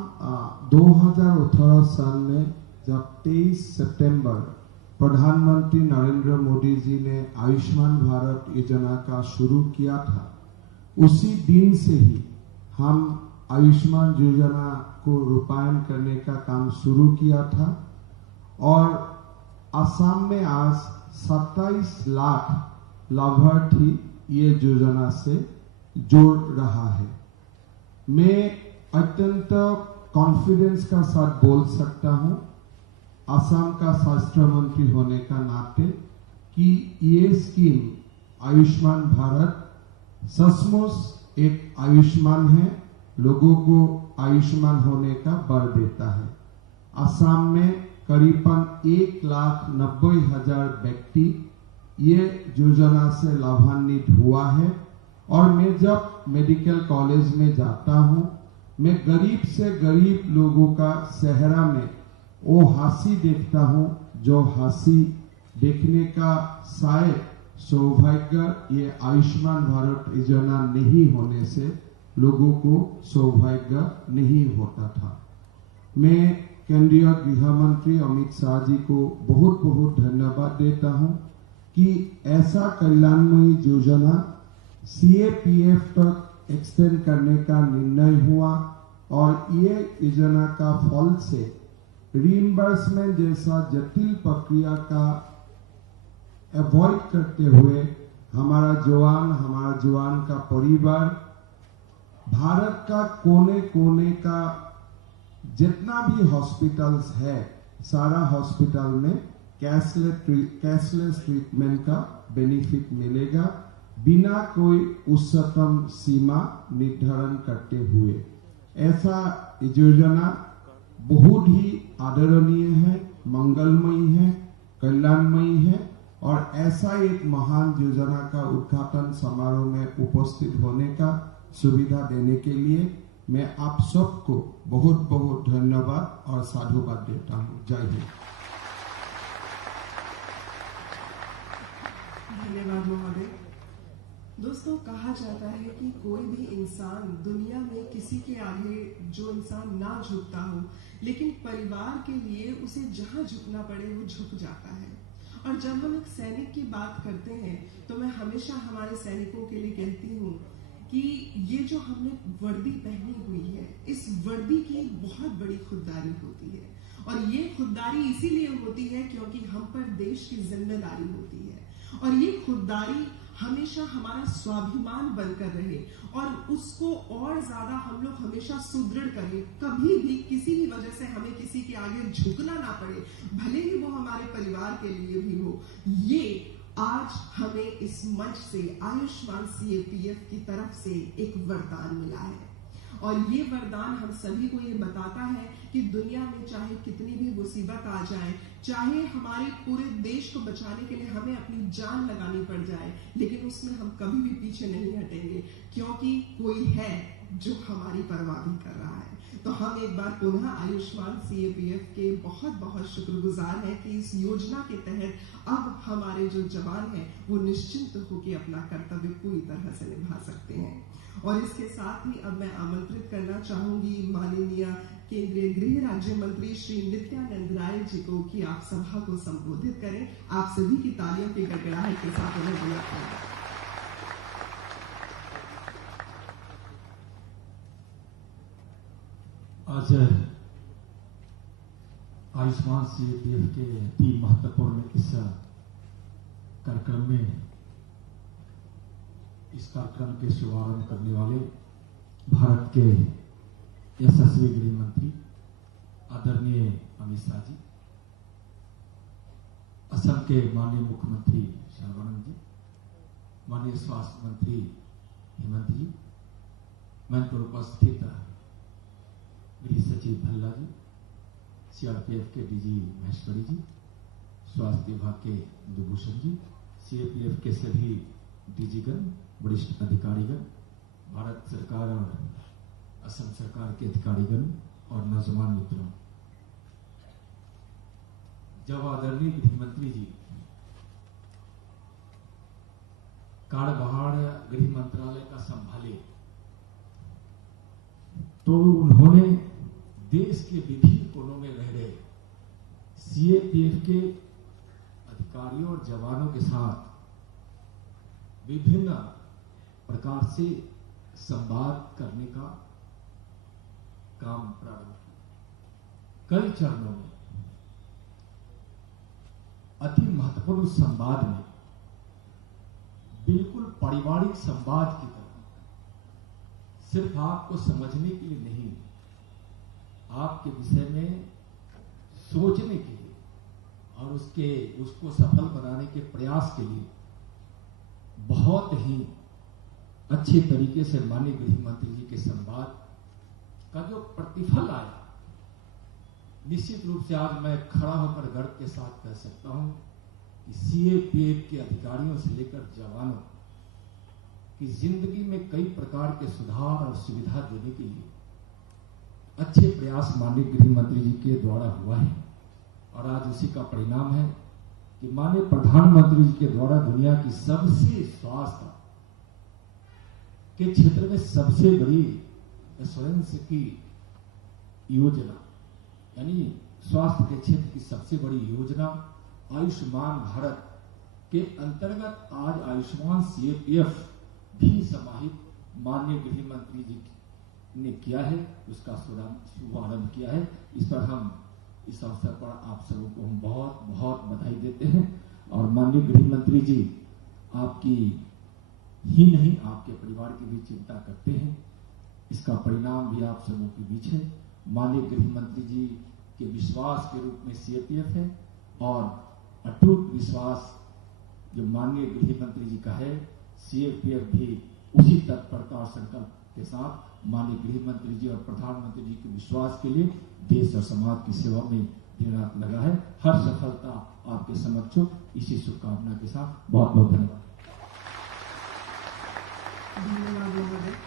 2018 साल में जब 23 सितंबर प्रधानमंत्री नरेंद्र मोदी जी ने आयुष्मान भारत योजना का शुरू किया था, उसी दिन से ही हम आयुष्मान योजना को रूपायन करने का काम शुरू किया था और असम में आज 27 लाख लाभार्थी ये योजना से जोड़ रहा है। मैं अत्यंत कॉन्फिडेंस का साथ बोल सकता हूं असम का स्वास्थ्य मंत्री होने का नाते कि ये स्कीम आयुष्मान भारत सचमुच एक आयुष्मान है, लोगों को आयुष्मान होने का बर देता है। असम में करीबन 1,90,000 व्यक्ति ये योजना से लाभान्वित हुआ है और मैं जब मेडिकल कॉलेज में जाता हूं, मैं गरीब से गरीब लोगों का चेहरा में वो हंसी देखता हूं जो हंसी देखने का शायद सौभाग्य ये आयुष्मान भारत योजना नहीं होने से लोगों को सौभाग्य नहीं होता था। मैं केंद्रीय गृह मंत्री अमित शाह जी को बहुत बहुत धन्यवाद देता हूं कि ऐसा कल्याणमयी योजना सीएपीएफ तक एक्सटेंड करने का निर्णय हुआ और ये योजना का फल से रीइंबर्समेंट जैसा जटिल प्रक्रिया का अवॉइड करते हुए हमारा जवान का परिवार भारत का कोने कोने का जितना भी हॉस्पिटल्स है, सारा हॉस्पिटल में कैशलेस ट्रीटमेंट का बेनिफिट मिलेगा बिना कोई उच्चतम सीमा निर्धारण करते हुए। ऐसा योजना बहुत ही आदरणीय है, मंगलमयी है, कल्याणमयी है और ऐसा एक महान योजना का उद्घाटन समारोह में उपस्थित होने का सुविधा देने के लिए मैं आप सबको बहुत बहुत धन्यवाद और साधुवाद देता हूं। जय हिंद। धन्यवाद महोदय। दोस्तों, कहा जाता है कि कोई भी इंसान दुनिया में किसी के आगे जो इंसान ना झुकता हो, लेकिन परिवार के लिए उसे जहां झुकना पड़े वो झुक जाता है। और जब हम एक सैनिक की बात करते हैं तो मैं हमेशा हमारे सैनिकों के लिए कहती हूँ कि ये जो हमने वर्दी पहनी हुई है, इस वर्दी की बहुत बड़ी खुददारी होती है और ये खुददारी इसीलिए होती है क्योंकि हम पर देश की जिम्मेदारी होती है और ये खुददारी हमेशा हमारा स्वाभिमान बनकर रहे और उसको और ज्यादा हम लोग हमेशा सुदृढ़ करें। कभी भी किसी भी वजह से हमें किसी के आगे झुकना ना पड़े, भले ही वो हमारे परिवार के लिए भी हो। ये आज हमें इस मंच से आयुष्मान सीएपीएफ की तरफ से एक वरदान मिला है और ये वरदान हम सभी को ये बताता है कि दुनिया में चाहे कितनी भी मुसीबत आ जाए, चाहे हमारे पूरे देश को बचाने के लिए हमें अपनी जान लगानी पड़ जाए, लेकिन उसमें हम कभी भी पीछे नहीं हटेंगे क्योंकि कोई है जो हमारी परवाह भी कर रहा है। तो हम एक बार पुनः आयुष्मान सीएपीएफ के बहुत बहुत शुक्रगुजार हैं कि इस योजना के तहत अब हमारे जो जवान हैं वो निश्चिंत होकर अपना कर्तव्य पूरी तरह से निभा सकते हैं। और इसके साथ ही अब मैं आमंत्रित करना चाहूंगी माननीय केंद्रीय गृह राज्य मंत्री श्री नित्यानंद राय जी को कि आप सभा को संबोधित करें। आप सभी की तालियों की गड़गड़ाहट के साथ उन्हें बुलाते हैं। आज आयुष्मान सीएपीएफ के 3 महत्वपूर्ण इस कार्यक्रम में इस कार्यक्रम के शुभारंभ करने वाले भारत के यशस्वी गृह मंत्री आदरणीय अमित शाह जी, असम के माननीय मुख्यमंत्री सर्बानंद जी, माननीय स्वास्थ्य मंत्री हेमंत जी, मंच पर उपस्थित गृह सचिव भल्ला जी, सीआरपीएफ के डीजी महेश्वरी जी, स्वास्थ्य विभाग के इंदुभूषण जी, सीआरपीएफ के सभी डीजीगण, वरिष्ठ अधिकारीगण, भारत सरकार और असम सरकार के अधिकारीगण और नौजवान मित्रों, जब आदरणीय गृह मंत्री जी कार्यभार गृह मंत्रालय का संभाले तो उन्होंने देश के विभिन्न कोनों में रह रहे सीएपीएफ के अधिकारियों और जवानों के साथ विभिन्न प्रकार से संवाद करने का काम प्रारंभ किया। कई चरणों में अति महत्वपूर्ण संवाद में बिल्कुल पारिवारिक संवाद की तरह, सिर्फ आपको समझने के लिए नहीं, आपके विषय में सोचने के लिए और उसको सफल बनाने के प्रयास के लिए बहुत ही अच्छे तरीके से माननीय गृह मंत्री जी के संवाद का जो प्रतिफल आया, निश्चित रूप से आज मैं खड़ा होकर गर्व के साथ कह सकता हूं कि सीएपीएफ के अधिकारियों से लेकर जवानों की जिंदगी में कई प्रकार के सुधार और सुविधा देने के लिए अच्छे प्रयास माननीय गृह मंत्री जी के द्वारा हुआ है। और आज उसी का परिणाम है कि माननीय प्रधानमंत्री जी के द्वारा दुनिया की सबसे स्वास्थ्य के क्षेत्र में सबसे बड़ी इंश्योरेंस की योजना, यानी स्वास्थ्य के क्षेत्र की सबसे बड़ी योजना आयुष्मान भारत के अंतर्गत आज आयुष्मान सीएपीएफ भी समाहित माननीय गृह मंत्री जी ने किया है, उसका शुभारंभ किया है। इस पर हम इस अवसर पर आप सबों को हम बहुत बहुत बधाई देते हैं। और माननीय गृह मंत्री जी आपकी ही नहीं, आपके परिवार की भी चिंता करते हैं, इसका परिणाम भी आप सबों के बीच है। माननीय गृह मंत्री जी के विश्वास के रूप में सीएपीएफ है और अटूट विश्वास जो माननीय गृह मंत्री जी का है, सीएपीएफ भी उसी तत्परता और संकल्प के साथ माननीय गृह मंत्री जी और प्रधानमंत्री जी के विश्वास के लिए देश और समाज की सेवा में दिन रात लगा है। हर सफलता आपके समक्ष हो, इसी शुभकामना के साथ बहुत बहुत धन्यवाद। धन्यवाद महोदय।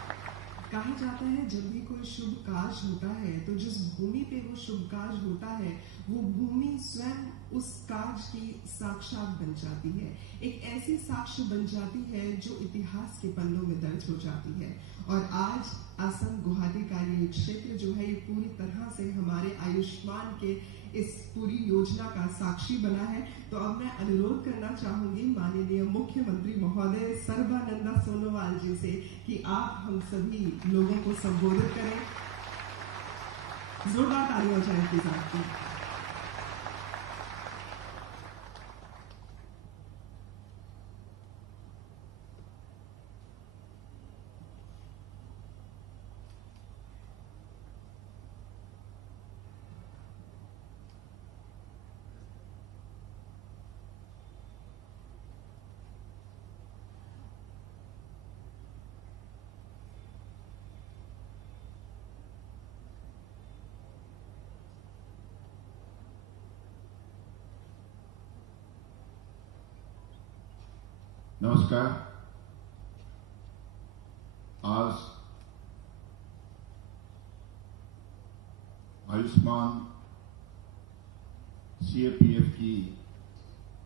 कहा जाता है जब भी कोई शुभ कार्य होता है तो जिस भूमि पे वो शुभ कार्य होता है वो भूमि स्वयं उस कार्य की साक्षात बन जाती है, एक ऐसी साक्ष्य बन जाती है जो इतिहास के पन्नों में दर्ज हो जाती है। और आज असम गुवाहाटी का ये क्षेत्र जो है ये पूरी तरह से हमारे आयुष्मान के इस पूरी योजना का साक्षी बना है। तो अब मैं अनुरोध करना चाहूंगी माननीय मुख्यमंत्री महोदय सर्बानंद सोनोवाल जी से कि आप हम सभी लोगों को संबोधित करें। जोरदार तालियां हो जाए प्लीज आपकी। नमस्कार। आज आयुष्मान सीएपीएफ की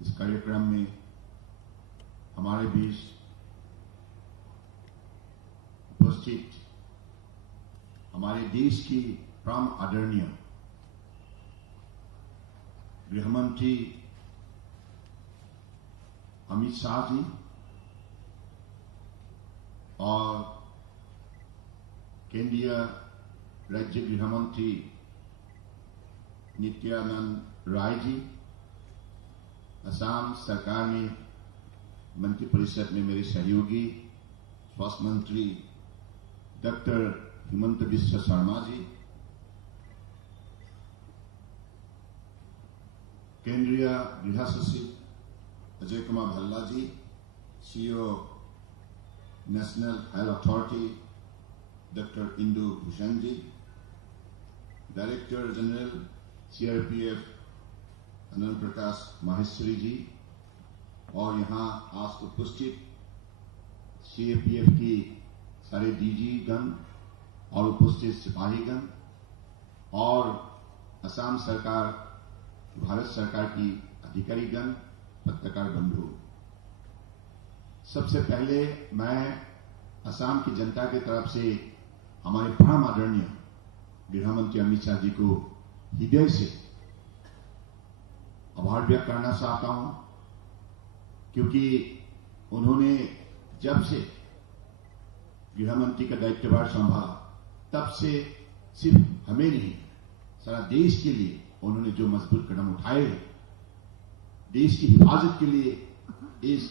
इस कार्यक्रम में हमारे बीच उपस्थित हमारे देश की परम आदरणीय गृहमंत्री अमित शाह जी और केंद्रीय राज्य गृह मंत्री नित्यानंद राय जी, असम सरकार में मंत्रिपरिषद में मेरे सहयोगी स्वास्थ्य मंत्री डॉक्टर हिमंत बिश्व शर्मा जी, केंद्रीय गृह सचिव Ajay Kumar Bhalla ji, CEO national health authority doctor Indu Bhushan ji, director general CRPF Anant Prakash Maheshwari ji, और यहां आज उपस्थित सीआरपीएफ की सारे डीजी गण और उपस्थित सिपाहीगण और असम सरकार, भारत सरकार की अधिकारीगण, पत्रकार बंधु, सबसे पहले मैं असम की जनता की तरफ से हमारे परम आदरणीय गृह मंत्री अमित शाह जी को हृदय से आभार व्यक्त करना चाहता हूं, क्योंकि उन्होंने जब से गृह मंत्री का दायित्वभार संभाला तब से सिर्फ हमें नहीं, सारा देश के लिए उन्होंने जो मजबूत कदम उठाए हैं, देश की हिफाजत के लिए, इस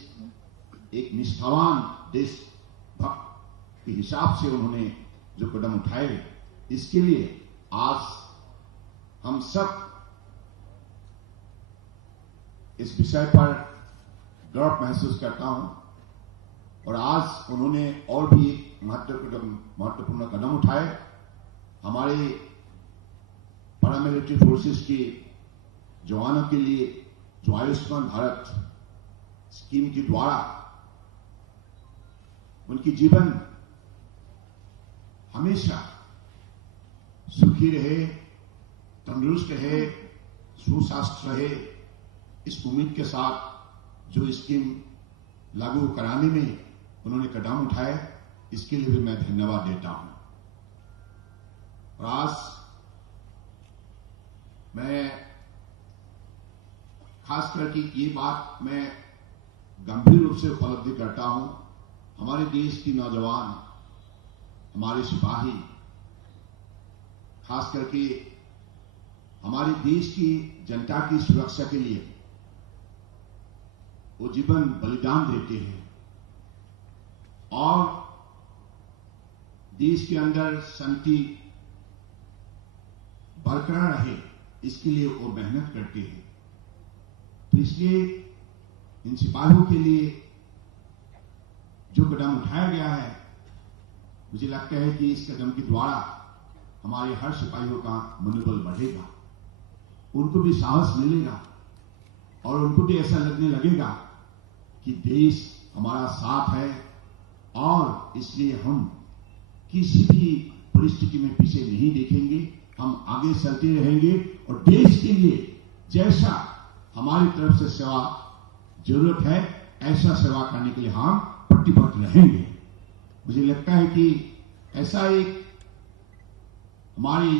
एक निष्ठावान देशभक्त के हिसाब से उन्होंने जो कदम उठाए हैं, इसके लिए आज हम सब इस विषय पर गर्व महसूस करता हूं। और आज उन्होंने और भी एक महत्वपूर्ण कदम उठाए। हमारे पैरामिलिट्री फोर्सेस के जवानों के लिए जो आयुष्मान भारत स्कीम के द्वारा उनकी जीवन हमेशा सुखी रहे, तंदुरुस्त रहे, सुस्वास्थ्य रहे, इस उम्मीद के साथ जो स्कीम लागू कराने में उन्होंने कदम उठाए, इसके लिए भी मैं धन्यवाद देता हूं। और आज मैं खास करके ये बात मैं गंभीर रूप से उपलब्धि करता हूं, हमारे देश की नौजवान, हमारे सिपाही, खास करके हमारे देश की जनता की सुरक्षा के लिए वो जीवन बलिदान देते हैं और देश के अंदर शांति बरकरार रहे, इसके लिए वो मेहनत करते हैं। तो इसलिए इन सिपाहियों के लिए जो कदम उठाया गया है, मुझे लगता है कि इस कदम के द्वारा हमारे हर सिपाहियों का मनोबल बढ़ेगा, उनको भी साहस मिलेगा और उनको भी ऐसा लगने लगेगा कि देश हमारा साथ है और इसलिए हम किसी भी परिस्थिति में पीछे नहीं देखेंगे, हम आगे चलते रहेंगे और देश के लिए जैसा हमारी तरफ से सेवा जरूरत है, ऐसा सेवा करने के लिए हम प्रतिबद्ध रहेंगे। मुझे लगता है कि ऐसा एक हमारे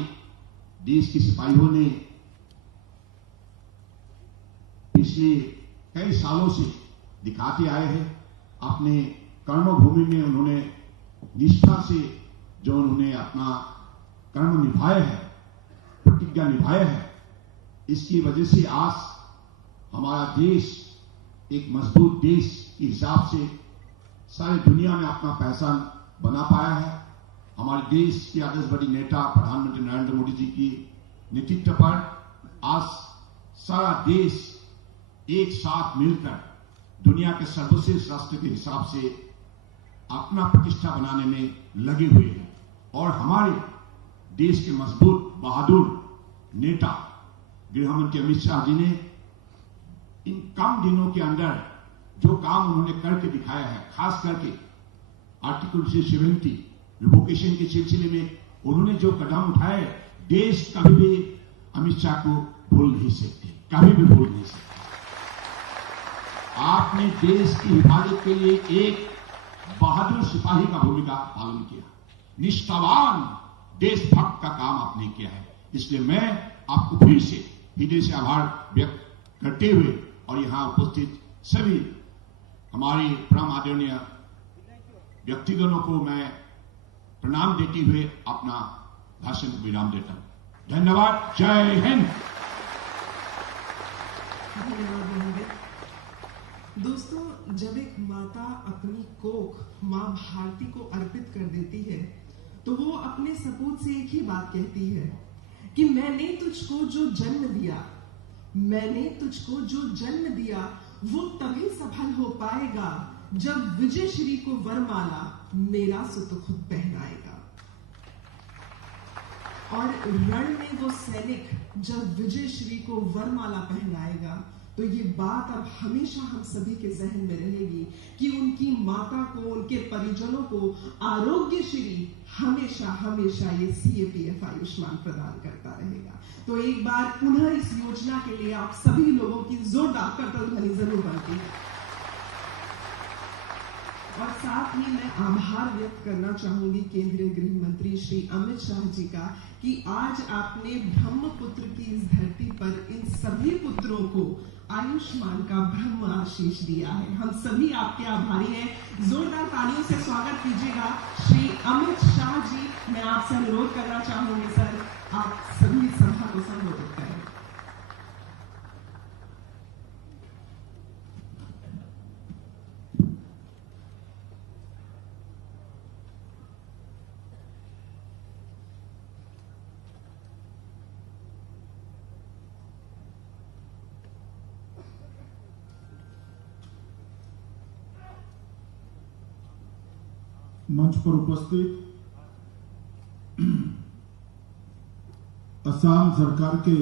देश के सिपाहियों ने पिछले कई सालों से दिखाते आए हैं। अपने कर्मभूमि में उन्होंने निष्ठा से जो उन्होंने अपना कर्म निभाया है, प्रतिज्ञा निभाया है, इसकी वजह से आज हमारा देश एक मजबूत देश के हिसाब से सारी दुनिया में अपना पहचान बना पाया है। हमारे देश के आदर्शवादी नेता प्रधानमंत्री नरेंद्र मोदी जी की नेतृत्व पर आज सारा देश एक साथ मिलकर दुनिया के सर्वश्रेष्ठ राष्ट्र के हिसाब से अपना प्रतिष्ठा बनाने में लगे हुए हैं और हमारे देश के मजबूत बहादुर नेता गृह मंत्री अमित शाह जी ने इन कम दिनों के अंदर जो काम उन्होंने करके दिखाया है, खास करके आर्टिकल 370 रिवोकेशन के सिलसिले में उन्होंने जो कदम उठाए, देश कभी भी अमित शाह को भूल नहीं सकते, कभी भी भूल नहीं सकते। आपने देश की हिफाजत के लिए एक बहादुर सिपाही का भूमिका पालन किया, निष्ठावान देशभक्त का काम आपने किया है, इसलिए मैं आपको फिर से हृदय से आभार व्यक्त करते हुए और यहां उपस्थित सभी हमारे परम आदरणीय व्यक्तिगणों को मैं प्रणाम देते हुए अपना भाषण को विराम देता हूं। धन्यवाद। जय हिंद। धन्यवाद। दोस्तों, जब एक माता अपनी कोख माँ भारती को अर्पित कर देती है तो वो अपने सपूत से एक ही बात कहती है कि मैंने तुझको जो जन्म दिया, मैंने तुझको जो जन्म दिया वो तभी सफल हो पाएगा जब विजय श्री को वरमाला मेरा सुत खुद पहनाएगा। और रण में वो सैनिक जब विजय श्री को वरमाला पहनाएगा तो ये बात अब हमेशा हम सभी के जहन में रहेगी कि उनकी माता को, उनके परिजनों को आरोग्य श्री हमेशा हमेशा ये CAPF आयुष्मान प्रदान करता रहेगा। तो एक बार पुनः इस योजना के लिए आप सभी लोगों की जोरदार करतल ध्वनि जरूर बनती है। और साथ ही मैं आभार व्यक्त करना चाहूंगी केंद्रीय गृह मंत्री श्री अमित शाह जी का कि आज आपने ब्रह्मपुत्र की इस धरती पर इन सभी पुत्रों को आयुष्मान का ब्रह्म आशीष दिया है। हम सभी आपके आभारी हैं। जोरदार तालियों से स्वागत कीजिएगा श्री अमित शाह जी। मैं आपसे अनुरोध करना चाहूंगी सर, आप सभी सभा को संबोधित करें। मंच पर उपस्थित असम सरकार के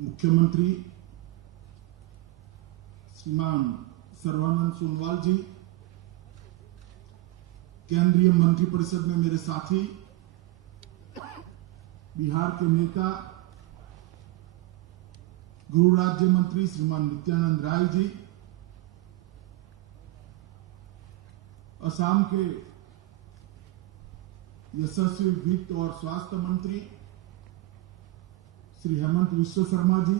मुख्यमंत्री श्रीमान सर्बानंद सोनोवाल जी, केंद्रीय मंत्रिपरिषद में मेरे साथी, बिहार के नेता गृह राज्य मंत्री श्रीमान नित्यानंद राय जी, असम के यशस्वी वित्त और स्वास्थ्य मंत्री श्री हेमंत विश्व शर्मा जी,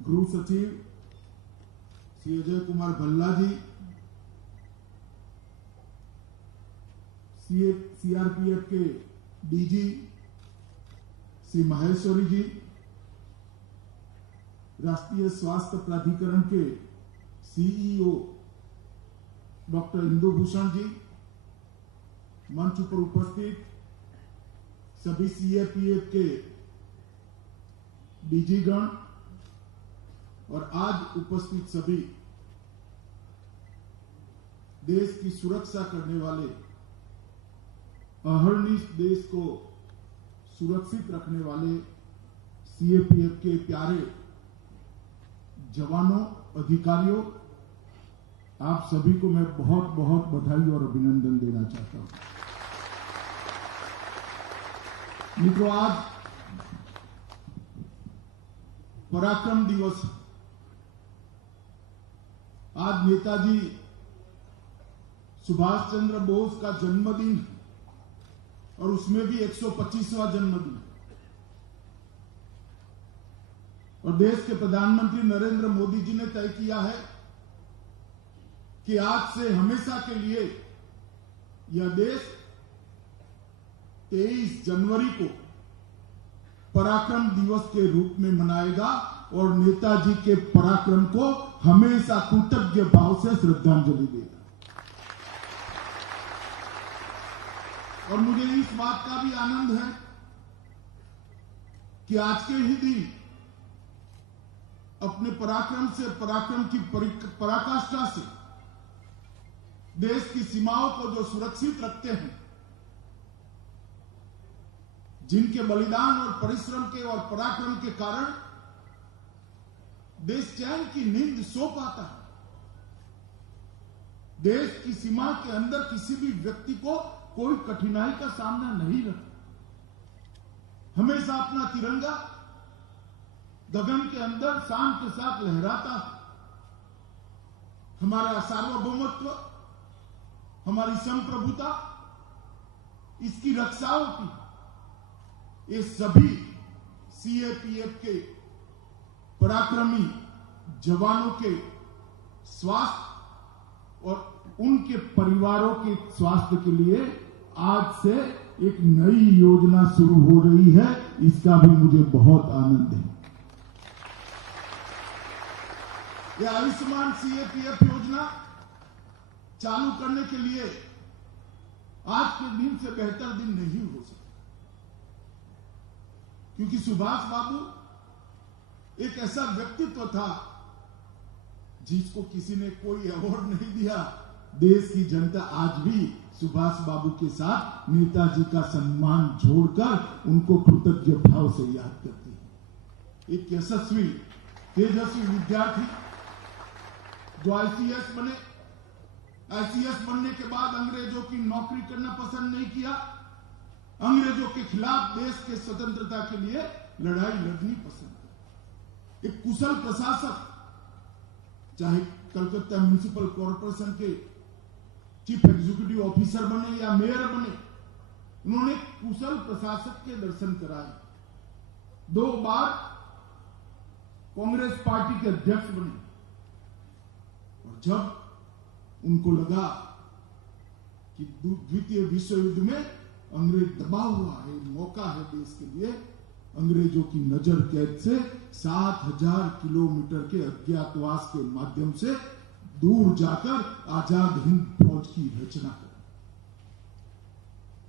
गृह सचिव श्री अजय कुमार भल्ला जी, CRPF के DG श्री महेश्वरी जी, राष्ट्रीय स्वास्थ्य प्राधिकरण के CEO डॉक्टर इंदु भूषण जी, मंच पर उपस्थित सभी CRPF के DG गण और आज उपस्थित सभी देश की सुरक्षा करने वाले, अहर्निश देश को सुरक्षित रखने वाले CRPF के प्यारे जवानों, अधिकारियों, आप सभी को मैं बहुत बहुत बधाई और अभिनंदन देना चाहता हूं। मित्रों, आज पराक्रम दिवस, आज नेताजी सुभाष चंद्र बोस का जन्मदिन और उसमें भी 125वां जन्मदिन, और देश के प्रधानमंत्री नरेंद्र मोदी जी ने तय किया है कि आज से हमेशा के लिए यह देश 23 जनवरी को पराक्रम दिवस के रूप में मनाएगा और नेताजी के पराक्रम को हमेशा कृतज्ञ भाव से श्रद्धांजलि देगा। और मुझे इस बात का भी आनंद है कि आज के ही दिन अपने पराक्रम से, पराक्रम की पराकाष्ठा से देश की सीमाओं को जो सुरक्षित रखते हैं, जिनके बलिदान और परिश्रम के और पराक्रम के कारण देश चैन की नींद सो पाता है। देश की सीमा के अंदर किसी भी व्यक्ति को कोई कठिनाई का सामना नहीं रहता। हमेशा अपना तिरंगा गगन के अंदर शान के साथ लहराता है। हमारा सार्वभौमत्व, हमारी संप्रभुता, इसकी रक्षा होती। ये सभी CRPF के पराक्रमी जवानों के स्वास्थ्य और उनके परिवारों के स्वास्थ्य के लिए आज से एक नई योजना शुरू हो रही है। इसका भी मुझे बहुत आनंद है। ये आयुष्मान सीएपीएफ योजना चालू करने के लिए आज के दिन से बेहतर दिन नहीं हो सकता, क्योंकि सुभाष बाबू एक ऐसा व्यक्तित्व था जिसको किसी ने कोई अवार्ड नहीं दिया। देश की जनता आज भी सुभाष बाबू के साथ नेताजी का सम्मान जोड़कर उनको कृतज्ञ भाव से याद करती है। एक यशस्वी तेजस्वी विद्यार्थी जो आईसीएस बने, आईसीएस बनने के बाद अंग्रेजों की नौकरी करना पसंद नहीं किया, अंग्रेजों के खिलाफ देश के स्वतंत्रता के लिए लड़ाई लड़नी पसंद की। एक कुशल प्रशासक, चाहे कलकत्ता म्युनिसिपल कॉर्पोरेशन के चीफ एग्जीक्यूटिव ऑफिसर बने या मेयर बने, उन्होंने कुशल प्रशासक के दर्शन कराए। 2 बार कांग्रेस पार्टी के अध्यक्ष बने, और जब उनको लगा कि द्वितीय विश्व युद्ध में अंग्रेज दबा हुआ है, मौका है देश के लिए, अंग्रेजों की नजर कैद से 7000 किलोमीटर के अज्ञातवास के माध्यम से दूर जाकर आजाद हिंद फौज की रचना करी।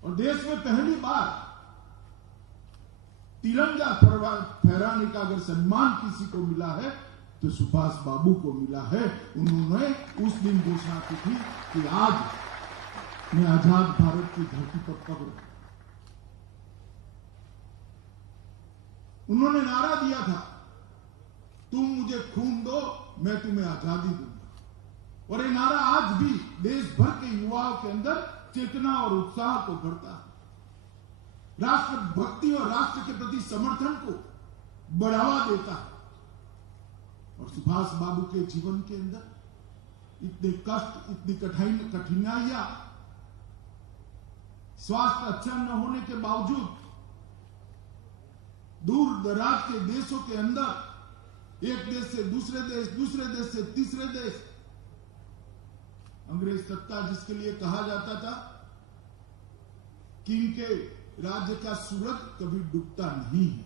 और देश में पहली बार तिरंगा फहराने का अगर सम्मान किसी को मिला है तो सुभाष बाबू को मिला है। उन्होंने उस दिन घोषणा की थी कि आज मैं आजाद भारत की धरती पर पग रहा। उन्होंने नारा दिया था, तुम मुझे खून दो, मैं तुम्हें आजादी दूंगा। और ये नारा आज भी देश भर के युवाओं के अंदर चेतना और उत्साह को भरता है, राष्ट्र भक्ति और राष्ट्र के प्रति समर्थन को बढ़ावा देता है। और सुभाष बाबू के जीवन के अंदर इतने कष्ट, इतनी कठिनाइयां, स्वास्थ्य अच्छा न होने के बावजूद दूर दराज के देशों के अंदर एक देश से दूसरे देश, दूसरे देश से तीसरे देश, अंग्रेज सत्ता जिसके लिए कहा जाता था कि इनके राज्य का सूरज कभी डूबता नहीं है,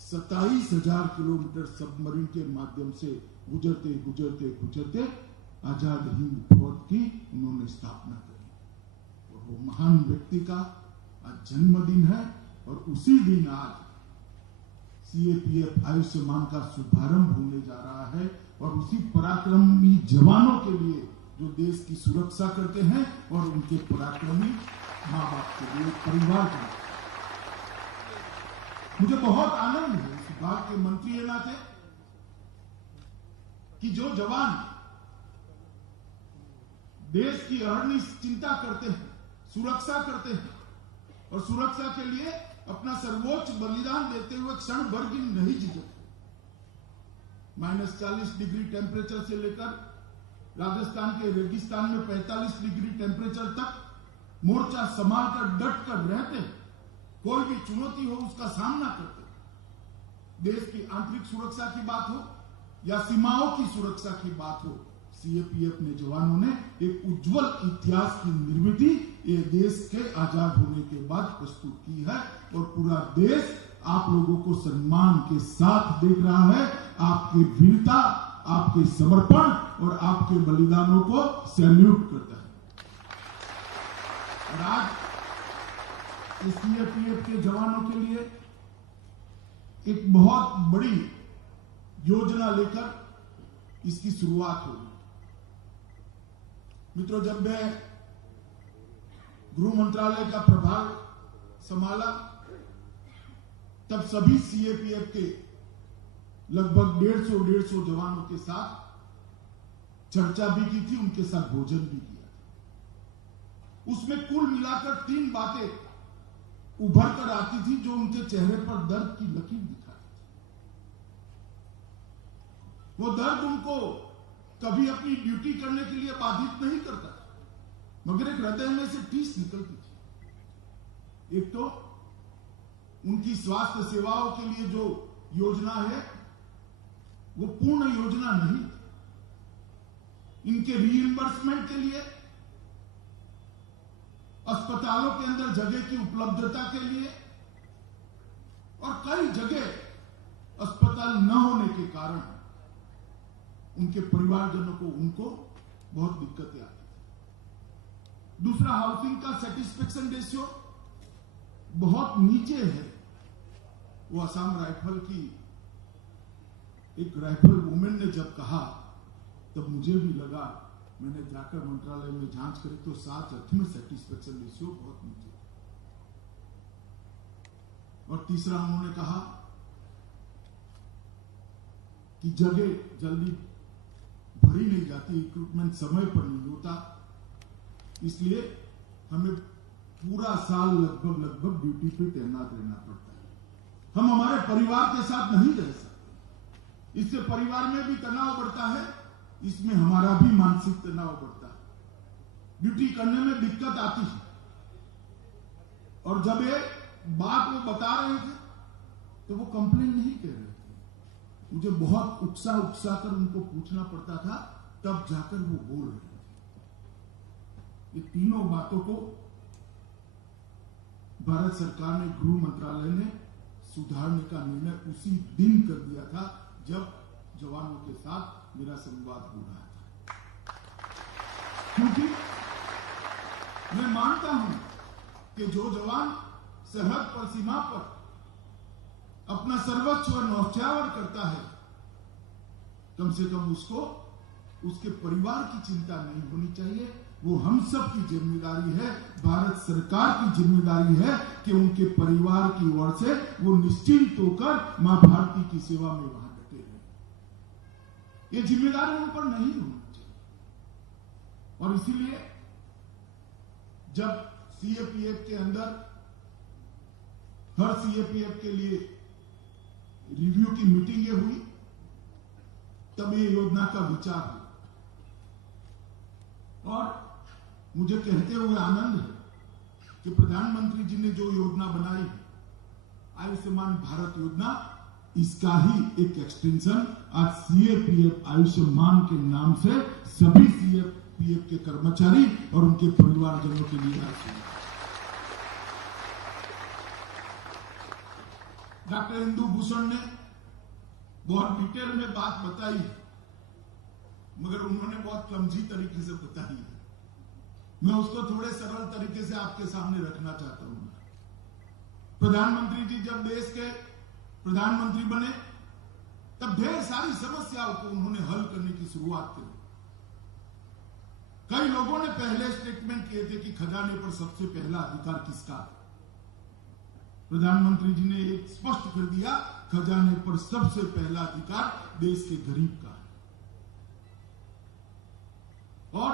27,000 किलोमीटर सबमरीन के माध्यम से गुजरते गुजरते गुजरते आजाद हिंद फौज की उन्होंने स्थापना करी। और वो महान व्यक्ति का आज जन्मदिन है, और उसी दिन आज सीएपीएफ आयुष्मान का शुभारंभ होने जा रहा है। और उसी पराक्रमी जवानों के लिए जो देश की सुरक्षा करते हैं और उनके पराक्रमी मां बाप के लिए, परिवार के लिए। मुझे बहुत आनंद है इस विभाग के मंत्री के नाते कि जो जवान देश की अहर्निश चिंता करते हैं, सुरक्षा करते हैं और सुरक्षा के लिए अपना सर्वोच्च बलिदान देते हुए क्षण भर भी नहीं झिझकते। -40 डिग्री टेम्परेचर से लेकर राजस्थान के रेगिस्तान में 45 डिग्री टेम्परेचर तक मोर्चा संभाल कर डट कर रहते, कोई भी चुनौती हो उसका सामना करते। देश की आंतरिक सुरक्षा की बात हो या सीमाओं की सुरक्षा की बात हो, सीएपीएफ ने जवानों ने एक उज्जवल इतिहास की निर्मिति ये देश के आजाद होने के बाद प्रस्तुत की है। और पूरा देश आप लोगों को सम्मान के साथ देख रहा है, आपकी वीरता, आपके समर्पण और आपके बलिदानों को सैल्यूट करता है। और आज सीएपीएफ के जवानों के लिए एक बहुत बड़ी योजना लेकर इसकी शुरुआत होगी। मित्रों, जब मैं गृह मंत्रालय का प्रभार संभाला तब सभी सीएपीएफ के लगभग 150 जवानों के साथ चर्चा भी की थी, उनके साथ भोजन भी किया था। उसमें कुल मिलाकर 3 बातें उभर कर आती थी जो उनके चेहरे पर दर्द की लकीर दिखाती थी। वो दर्द उनको कभी अपनी ड्यूटी करने के लिए बाधित नहीं करता, मगर एक हृदय में से टीस निकलती थी। एक तो उनकी स्वास्थ्य सेवाओं के लिए जो योजना है वो पूर्ण योजना नहीं, इनके रीइंबर्समेंट के लिए, अस्पतालों के अंदर जगह की उपलब्धता के लिए, और कई जगह अस्पताल न होने के कारण उनके परिवारजनों को, उनको बहुत दिक्कतें आती थी। दूसरा, हाउसिंग का सेटिस्फेक्शन रेशियो बहुत नीचे है। वो असम राइफल की एक राइफल वुमेन ने जब कहा तब मुझे भी लगा, मैंने जाकर मंत्रालय में जांच करी तो 7 अर्थ में सेटिस्फेक्शन रेशियो बहुत नीचे। और तीसरा, उन्होंने कहा कि जगह जल्दी भरी नहीं जाती, रिक्रूटमेंट समय पर नहीं होता, इसलिए हमें पूरा साल लगभग ड्यूटी पे तैनात रहना पड़ता है। हम हमारे परिवार के साथ नहीं रह सकते, इससे परिवार में भी तनाव बढ़ता है, इसमें हमारा भी मानसिक तनाव बढ़ता है, ड्यूटी करने में दिक्कत आती है। और जब ये बात वो बता रहे थे तो वो कंप्लेन नहीं कर रहे थे, मुझे बहुत उकसा कर उनको पूछना पड़ता था, तब जाकर वो बोल रहे थे। ये तीनों बातों को भारत सरकार ने, गृह मंत्रालय ने सुधारने का निर्णय उसी दिन कर दिया था जब जवानों के साथ मेरा संवाद हो रहा था। क्योंकि मैं मानता हूं कि जो जवान सरहद पर, सीमा पर अपना सर्वस्व न्यौछावर करता है, कम से कम उसको उसके परिवार की चिंता नहीं होनी चाहिए। वो हम सब की जिम्मेदारी है, भारत सरकार की जिम्मेदारी है कि उनके परिवार की ओर से वो निश्चिंत होकर मां भारती की सेवा में वहां डटे रहे। ये जिम्मेदारी उन पर नहीं होनी चाहिए। और इसीलिए जब सीएपीएफ के अंदर हर सीएपीएफ के लिए रिव्यू की मीटिंगें हुई, तब ये योजना का विचार हुआ। और मुझे कहते हुए आनंद है कि प्रधानमंत्री जी ने जो योजना बनाई है, आयुष्मान भारत योजना, इसका ही एक एक्सटेंशन आज सीएपीएफ आयुष्मान के नाम से सभी सीएपीएफ के कर्मचारी और उनके परिवारजनों के लिए आज डॉक्टर इंदु भूषण ने बहुत डिटेल में बात बताई, मगर उन्होंने बहुत क्लमजी तरीके से बताई है। मैं उसको थोड़े सरल तरीके से आपके सामने रखना चाहता हूं। प्रधानमंत्री जी जब देश के प्रधानमंत्री बने, तब ढेर सारी समस्याओं को उन्होंने हल करने की शुरुआत की। कई लोगों ने पहले स्टेटमेंट किए थे कि खजाने पर सबसे पहला अधिकार किसका है। प्रधानमंत्री जी ने एक स्पष्ट कर दिया, खजाने पर सबसे पहला अधिकार देश के गरीब का है। और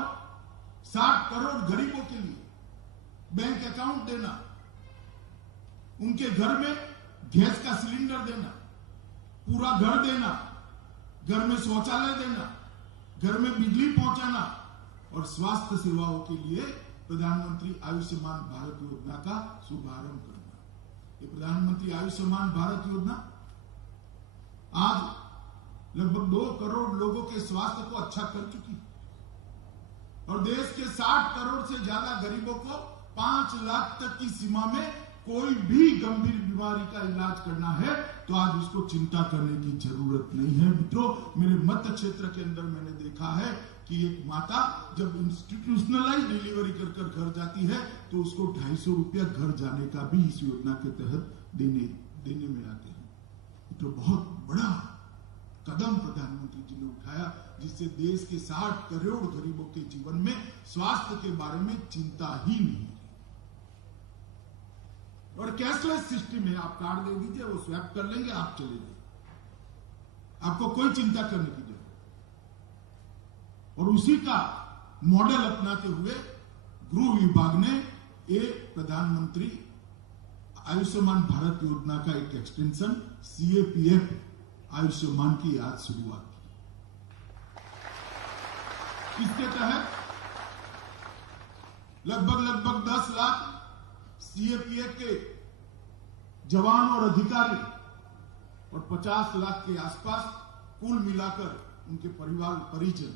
60 करोड़ गरीबों के लिए बैंक अकाउंट देना, उनके घर में गैस का सिलेंडर देना, पूरा घर देना, घर में शौचालय देना, घर में बिजली पहुंचाना और स्वास्थ्य सेवाओं के लिए प्रधानमंत्री आयुष्मान भारत योजना का शुभारंभ करना। ये प्रधानमंत्री आयुष्मान भारत योजना आज लगभग 2 करोड़ लोगों के स्वास्थ्य को अच्छा कर चुकी है और देश के 60 करोड़ से ज्यादा गरीबों को 5 लाख तक की सीमा में कोई भी गंभीर बीमारी का इलाज करना है तो आज उसको चिंता करने की जरूरत नहीं है। मित्रों, मेरे मध्य क्षेत्र के अंदर मैंने देखा है कि एक माता जब इंस्टीट्यूशनलाइज डिलीवरी कर घर जाती है तो उसको 250 रुपया घर जाने का भी इस योजना के तहत देने में आते हैं। तो बहुत बड़ा कदम प्रधानमंत्री जी ने उठाया, जिससे देश के 60 करोड़ गरीबों के जीवन में स्वास्थ्य के बारे में चिंता ही नहीं है। और कैशलेस सिस्टम है, आप कार्ड दे दीजिए, वो स्वैप कर लेंगे, आप चले जाइए, आपको कोई चिंता करने की जरूरत। और उसी का मॉडल अपनाते हुए गृह विभाग ने एक प्रधानमंत्री आयुष्मान भारत योजना का एक एक्सटेंशन सीएपीएफ आयुष्मान की आज शुरुआत की। इसके तहत लगभग 10 लाख सीएपीएफ के जवान और अधिकारी और 50 लाख के आसपास कुल मिलाकर उनके परिवार परिजन,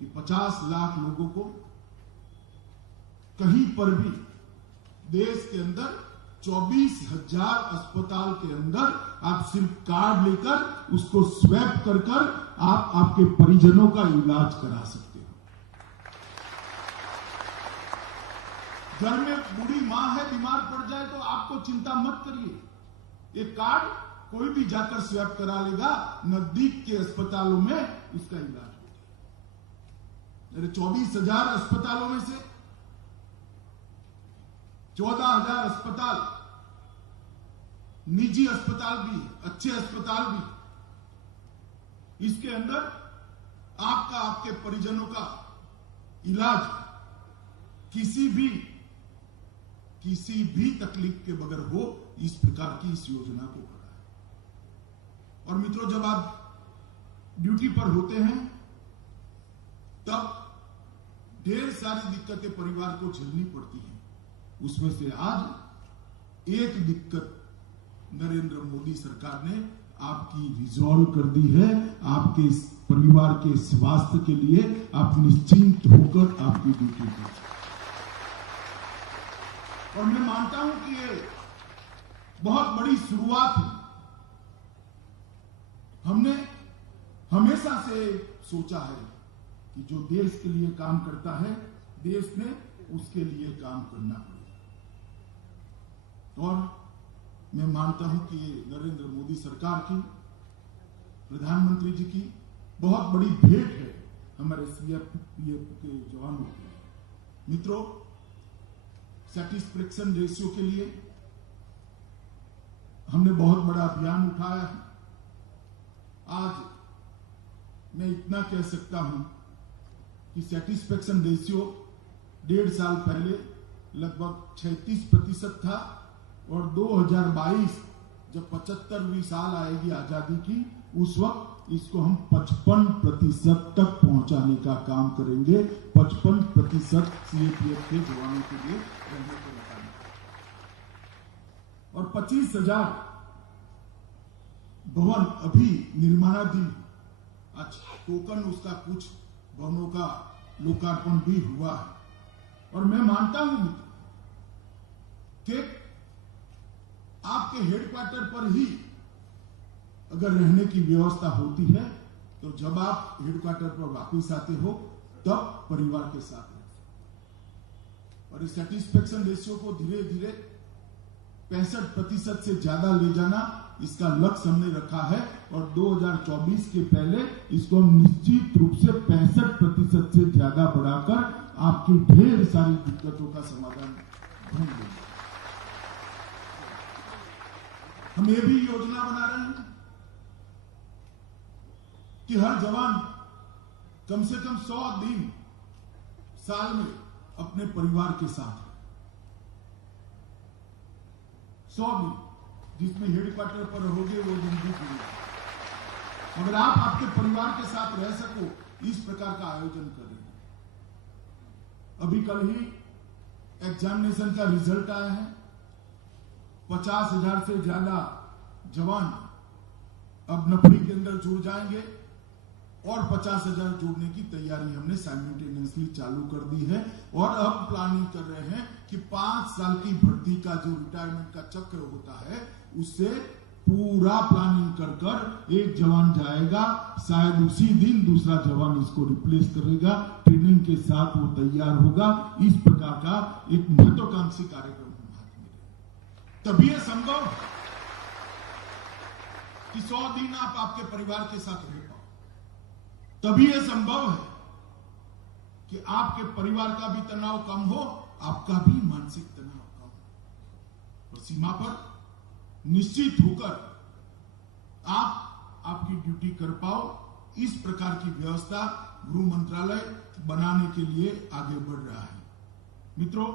ये 50 लाख लोगों को कहीं पर भी देश के अंदर 24,000 अस्पताल के अंदर आप सिर्फ कार्ड लेकर उसको स्वैप कर आप आपके परिजनों का इलाज करा सकते हो। घर में बूढ़ी मां है, बीमार पड़ जाए तो आपको चिंता मत करिए, ये कार्ड कोई भी जाकर स्वैप करा लेगा, नजदीक के अस्पतालों में उसका इलाज हो जाएगा। 24,000 अस्पतालों में से 14,000 अस्पताल निजी अस्पताल भी, अच्छे अस्पताल भी, इसके अंदर आपका, आपके परिजनों का इलाज किसी भी तकलीफ के बगैर हो, इस प्रकार की इस योजना को करा है। और मित्रों, जब आप ड्यूटी पर होते हैं तब ढेर सारी दिक्कतें परिवार को झेलनी पड़ती हैं। उसमें से आज एक दिक्कत नरेंद्र मोदी सरकार ने आपकी रिजॉल्व कर दी है। आपके परिवार के स्वास्थ्य के लिए आप निश्चिंत होकर आपकी ड्यूटी करें। और मैं मानता हूं कि ये बहुत बड़ी शुरुआत है। हमने हमेशा से सोचा है कि जो देश के लिए काम करता है, देश ने उसके लिए काम करना पड़ेगा। और मैं मानता हूं कि ये नरेंद्र मोदी सरकार की, प्रधानमंत्री जी की बहुत बड़ी भेंट है हमारे सीआरपीएफ के जवानों के लिए। मित्रों, सैटिस्फैक्शन रेशियो के लिए हमने बहुत बड़ा अभियान उठाया है। आज मैं इतना कह सकता हूं कि सैटिस्फैक्शन रेशियो 1.5 साल पहले लगभग 36% था और 2022 जब 75वीं साल आएगी आजादी की, उस वक्त इसको हम 55% तक पहुंचाने का काम करेंगे। 55% सीएपीएफ के जवानों के लिए रहने को रखा और 25,000 भवन अभी निर्माणाधीन। आज टोकन उसका कुछ भवनों का लोकार्पण भी हुआ है। और मैं मानता हूं कि आपके हेडक्वार्टर पर ही अगर रहने की व्यवस्था होती है तो जब आप हेडक्वार्टर पर वापस आते हो तब परिवार के साथ रहते। और इस सैटिस्फैक्शन रेशियो को धीरे धीरे 65% से ज्यादा ले जाना, इसका लक्ष्य हमने रखा है। और 2024 के पहले इसको हम निश्चित रूप से 65% से ज्यादा बढ़ाकर आपकी ढेर सारी दिक्कतों का समाधान ढूंढ देंगे। हम ये भी योजना बना रहे हैं कि हर जवान कम से कम 100 दिन साल में अपने परिवार के साथ, 100 दिन जिसमें हेडक्वार्टर पर रहोगे वो जिंदगी पूरी। अगर आप आपके परिवार के साथ रह सको, इस प्रकार का आयोजन करें। अभी कल ही एग्जामिनेशन का रिजल्ट आया है। 50,000 से ज्यादा जवान अब नफरी के अंदर जुड़ जाएंगे और 50,000 जोड़ने की तैयारी हमने साइमल्टेनियसली चालू कर दी है। और अब प्लानिंग कर रहे हैं कि 5 साल की भर्ती का जो रिटायरमेंट का चक्र होता है, उससे पूरा प्लानिंग कर एक जवान जाएगा, शायद उसी दिन दूसरा जवान इसको रिप्लेस करेगा, ट्रेनिंग के साथ वो तैयार होगा। इस प्रकार का एक महत्वाकांक्षी कार्यक्रम हम हाथ में ले। तभी यह संभव कि 100 दिन आप आपके परिवार के साथ रह पाओ। तभी यह संभव है कि आपके परिवार का भी तनाव कम हो, आपका भी मानसिक तनाव कम हो। और सीमा पर निश्चित होकर आप आपकी ड्यूटी कर पाओ, इस प्रकार की व्यवस्था गृह मंत्रालय बनाने के लिए आगे बढ़ रहा है। मित्रों,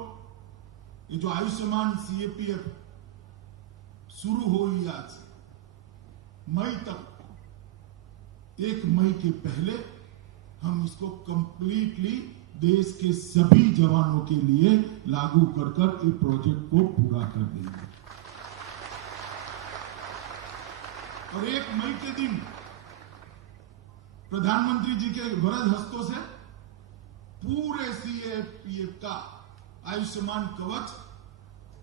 ये जो आयुष्मान सीएपीएफ शुरू हुई आज मई तक, 1 मई के पहले हम इसको कंप्लीटली देश के सभी जवानों के लिए लागू कर इस प्रोजेक्ट को पूरा कर देंगे। और 1 मई के दिन प्रधानमंत्री जी के वरद हस्तों से पूरे सीएपीएफ का आयुष्मान कवच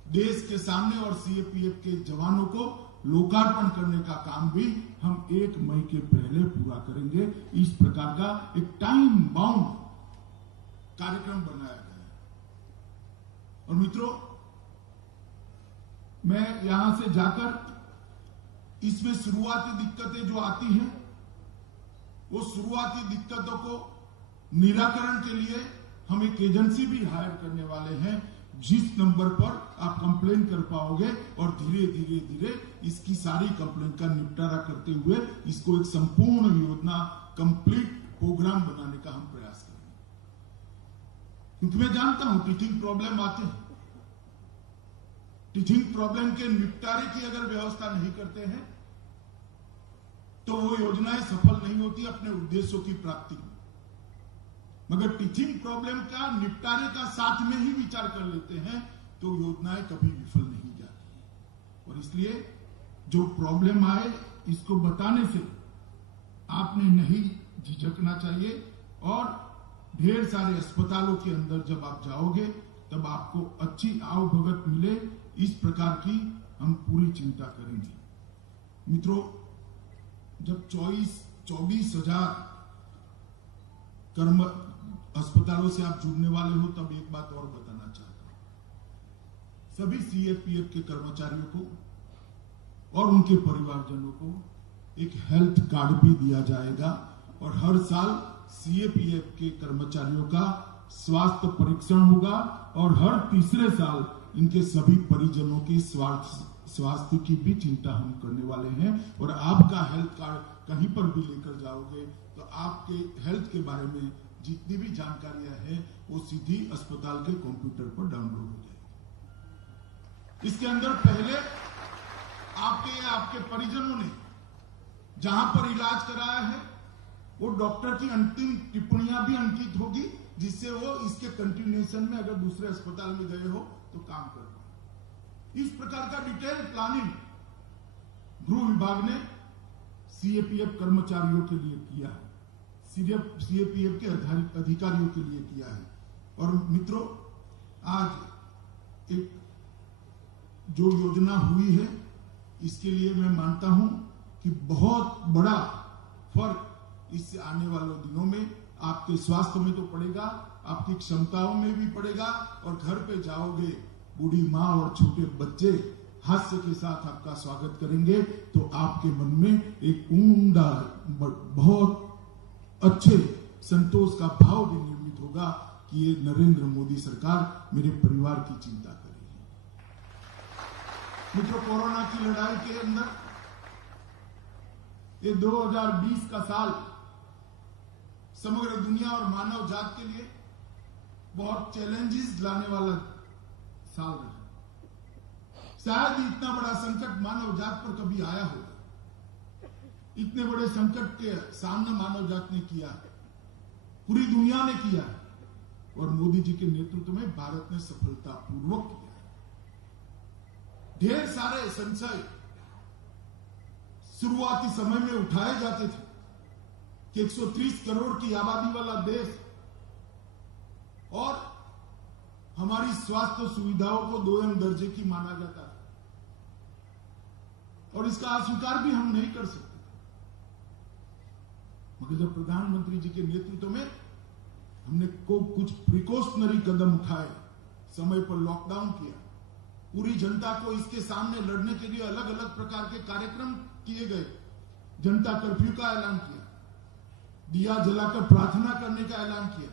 देश के सामने और सीएपीएफ के जवानों को लोकार्पण करने का काम भी हम 1 मई के पहले पूरा करेंगे। इस प्रकार का एक टाइम बाउंड कार्यक्रम बनाया गया है। और मित्रों, मैं यहां से जाकर इसमें शुरुआती दिक्कतें जो आती हैं, वो शुरुआती दिक्कतों को निराकरण के लिए हम एक एजेंसी भी हायर करने वाले हैं, जिस नंबर पर आप कंप्लेन कर पाओगे और धीरे धीरे धीरे इसकी सारी कंप्लेन का निपटारा करते हुए इसको एक संपूर्ण योजना, कंप्लीट प्रोग्राम बनाने का हम प्रयास करेंगे। क्योंकि मैं जानता हूं टीचिंग प्रॉब्लम आते हैं, टीचिंग प्रॉब्लम के निपटारे की अगर व्यवस्था नहीं करते हैं तो वो योजनाएं सफल नहीं होती अपने उद्देश्यों की प्राप्ति में। मगर टीचिंग प्रॉब्लम का निपटारे का साथ में ही विचार कर लेते हैं तो योजनाएं कभी विफल नहीं जाती। और इसलिए जो प्रॉब्लम आए इसको बताने से आपने नहीं झिझकना चाहिए। और ढेर सारे अस्पतालों के अंदर जब आप जाओगे तब आपको अच्छी आवभगत मिले, इस प्रकार की हम पूरी चिंता करेंगे। मित्रों, जब 24,000 कर्म अस्पतालों से आप जुड़ने वाले हो तब एक बात और बताना चाहता हूं। सभी सीएपीएफ के कर्मचारियों को और उनके परिवारजनों को एक हेल्थ कार्ड भी दिया जाएगा और हर साल सीएपीएफ के कर्मचारियों का स्वास्थ्य परीक्षण होगा और हर तीसरे साल इनके सभी परिजनों के स्वास्थ्य की भी चिंता हम करने वाले हैं। और आपका हेल्थ कार्ड कहीं पर भी लेकर जाओगे तो आपके हेल्थ के बारे में जितनी भी जानकारियां हैं वो सीधी अस्पताल के कंप्यूटर पर डाउनलोड हो जाएगी। इसके अंदर पहले आपके परिजनों ने जहां पर इलाज कराया है वो डॉक्टर की अंतिम टिप्पणियां भी अंकित होगी, जिससे वो इसके कंटिन्यूएशन में अगर दूसरे अस्पताल में गए हो तो काम कर पाए। इस प्रकार का डिटेल प्लानिंग गृह विभाग ने सीएपीएफ कर्मचारियों के लिए किया है, सीएपीएफ के अधिकारियों के लिए किया है। और मित्रों, आज एक जो योजना हुई है इसके लिए मैं मानता हूं कि बहुत बड़ा फर्क इससे आने वाले दिनों में आपके स्वास्थ्य में तो पड़ेगा, आपकी क्षमताओं में भी पड़ेगा। और घर पे जाओगे, बूढ़ी माँ और छोटे बच्चे हास्य के साथ आपका स्वागत करेंगे तो आपके मन में एक ऊंडा, बहुत अच्छे संतोष का भाव भी निर्मित होगा कि ये नरेंद्र मोदी सरकार मेरे परिवार की चिंता करेगी। मित्रों, कोरोना की लड़ाई के अंदर ये 2020 का साल समग्र दुनिया और मानव जात के लिए बहुत चैलेंजेस लाने वाला साल रहा। शायद ही इतना बड़ा संकट मानव जात पर कभी आया होगा। इतने बड़े संकट के सामना मानव जात ने किया, पूरी दुनिया ने किया और मोदी जी के नेतृत्व में भारत ने सफलतापूर्वक किया। ढेर सारे संशय शुरुआती समय में उठाए जाते थे कि 130 करोड़ की आबादी वाला देश और हमारी स्वास्थ्य सुविधाओं को 2M दर्जे की माना जाता है और इसका अस्वीकार भी हम नहीं कर सकते। मगर जब प्रधानमंत्री जी के नेतृत्व में हमने कुछ प्रिकॉशनरी कदम उठाए, समय पर लॉकडाउन किया, पूरी जनता को इसके सामने लड़ने के लिए अलग अलग प्रकार के कार्यक्रम किए गए, जनता कर्फ्यू का ऐलान किया, दिया जलाकर प्रार्थना करने का ऐलान किया,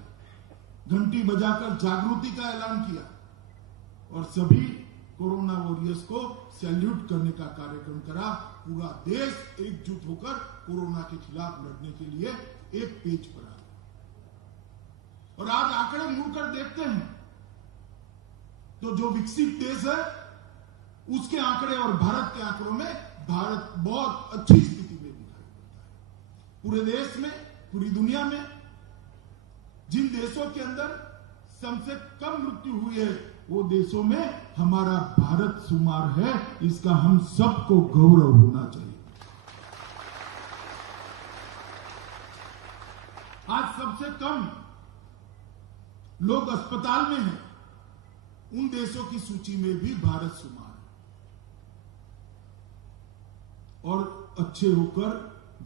घंटी बजाकर जागृति का ऐलान किया और सभी कोरोना वॉरियर्स को सैल्यूट करने का कार्यक्रम करा। पूरा देश एकजुट होकर कोरोना के खिलाफ लड़ने के लिए एक पेज पर आ गया। और आज आंकड़े मुड़कर देखते हैं तो जो विकसित देश है उसके आंकड़े और भारत के आंकड़ों में भारत बहुत अच्छी स्थिति में दिखाई पड़ता है। पूरे देश में, पूरी दुनिया में जिन देशों के अंदर सबसे कम मृत्यु हुई है वो देशों में हमारा भारत शुमार है। इसका हम सबको गौरव होना चाहिए। आज सबसे कम लोग अस्पताल में हैं उन देशों की सूची में भी भारत शुमार है। और अच्छे होकर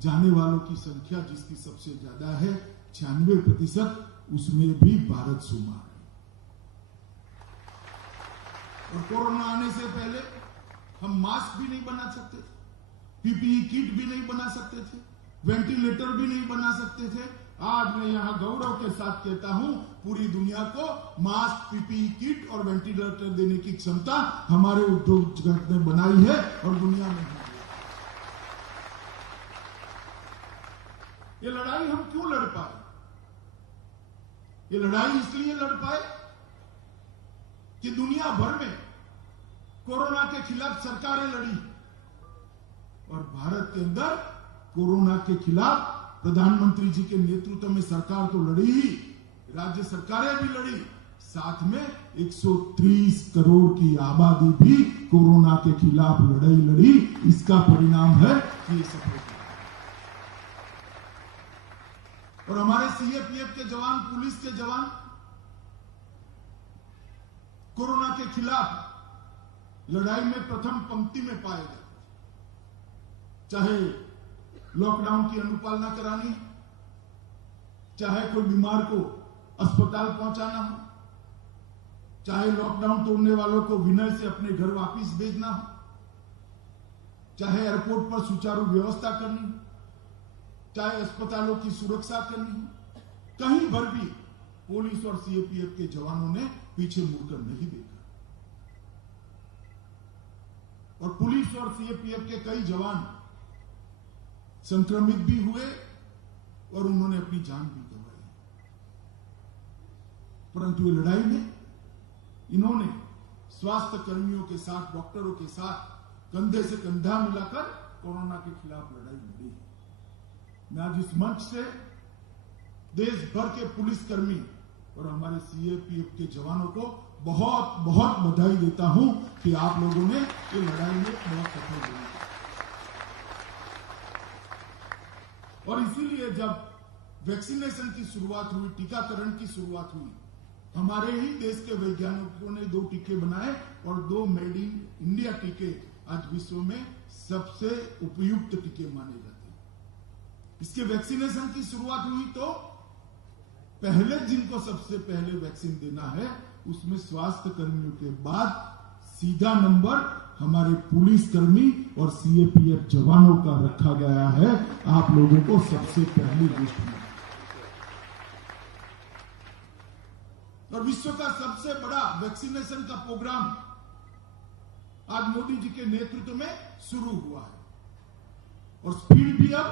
जाने वालों की संख्या जिसकी सबसे ज्यादा है 96%, उसमें भी भारत शुमार है। और कोरोना आने से पहले हम मास्क भी नहीं बना सकते थे, पीपीई किट भी नहीं बना सकते थे, वेंटिलेटर भी नहीं बना सकते थे। आज मैं यहां गौरव के साथ कहता हूं, पूरी दुनिया को मास्क, पीपीई किट और वेंटिलेटर देने की क्षमता हमारे उद्योग जगत ने बनाई है और दुनिया में है। ये लड़ाई हम क्यों लड़ पाए? ये लड़ाई इसलिए लड़ पाए कि दुनिया भर में कोरोना के खिलाफ सरकारें लड़ी और भारत के अंदर कोरोना के खिलाफ प्रधानमंत्री जी के नेतृत्व में सरकार तो लड़ी ही, राज्य सरकारें भी लड़ी, साथ में 130 करोड़ की आबादी भी कोरोना के खिलाफ लड़ाई लड़ी। इसका परिणाम है कि ये सफलता। और हमारे सीएपीएफ के जवान, पुलिस के जवान कोरोना के खिलाफ लड़ाई में प्रथम पंक्ति में पाए गए। चाहे लॉकडाउन की अनुपालना करानी, चाहे कोई बीमार को अस्पताल पहुंचाना हो, चाहे लॉकडाउन तोड़ने वालों को विनय से अपने घर वापस भेजना हो, चाहे एयरपोर्ट पर सुचारू व्यवस्था करनी हो, चाहे अस्पतालों की सुरक्षा करनी हो, कहीं पर भी पुलिस और सीएपीएफ के जवानों ने पीछे मुड़कर नहीं देखा। और पुलिस और सीएपीएफ के कई जवान संक्रमित भी हुए और उन्होंने अपनी जान भी गंवाई। परंतु ये लड़ाई में इन्होंने स्वास्थ्य कर्मियों के साथ, डॉक्टरों के साथ कंधे से कंधा मिलाकर कोरोना के खिलाफ लड़ाई लड़ी। मैं आज इस मंच से देश भर के पुलिसकर्मी और हमारे सीएपीएफ के जवानों को बहुत बहुत बधाई देता हूं कि आप लोगों ने ये लड़ाई में बहुत सफल हुई। और इसीलिए जब वैक्सीनेशन की शुरुआत हुई, टीकाकरण की शुरुआत हुई, हमारे ही देश के वैज्ञानिकों ने 2 टीके बनाए और 2 मेड इन इंडिया टीके आज विश्व में सबसे उपयुक्त टीके माने जाते हैं। इसके वैक्सीनेशन की शुरुआत हुई तो पहले जिनको सबसे पहले वैक्सीन देना है उसमें स्वास्थ्य कर्मियों के बाद सीधा नंबर हमारे पुलिसकर्मी और सीएपीएफ जवानों का रखा गया है। आप लोगों को सबसे पहली लिस्ट में। और विश्व का सबसे बड़ा वैक्सीनेशन का प्रोग्राम आज मोदी जी के नेतृत्व में शुरू हुआ है और स्पीड भी अब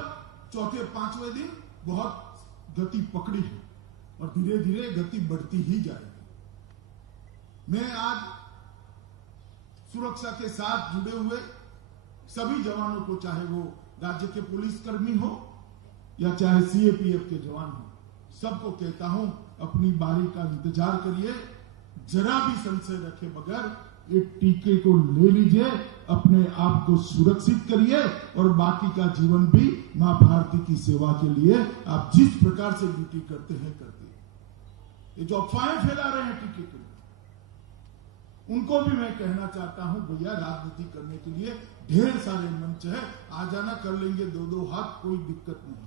चौथे 5वें दिन बहुत गति पकड़ी है और धीरे धीरे गति बढ़ती ही जाएगी। मैं आज सुरक्षा के साथ जुड़े हुए सभी जवानों को, चाहे वो राज्य के पुलिसकर्मी हो या चाहे सीएपीएफ के जवान हो, सबको कहता हूं अपनी बारी का इंतजार करिए, जरा भी संशय रखे बगैर ये टीके को ले लीजिए, अपने आप को सुरक्षित करिए और बाकी का जीवन भी मां भारती की सेवा के लिए आप जिस प्रकार से ड्यूटी करते हैं करते हैं। ये जो अफवाहें फैला रहे हैं टीके के लिए, उनको भी मैं कहना चाहता हूं, भैया राजनीति करने के लिए ढेर सारे मंच है, आ जाना, कर लेंगे 2-2 हाथ, कोई दिक्कत नहीं।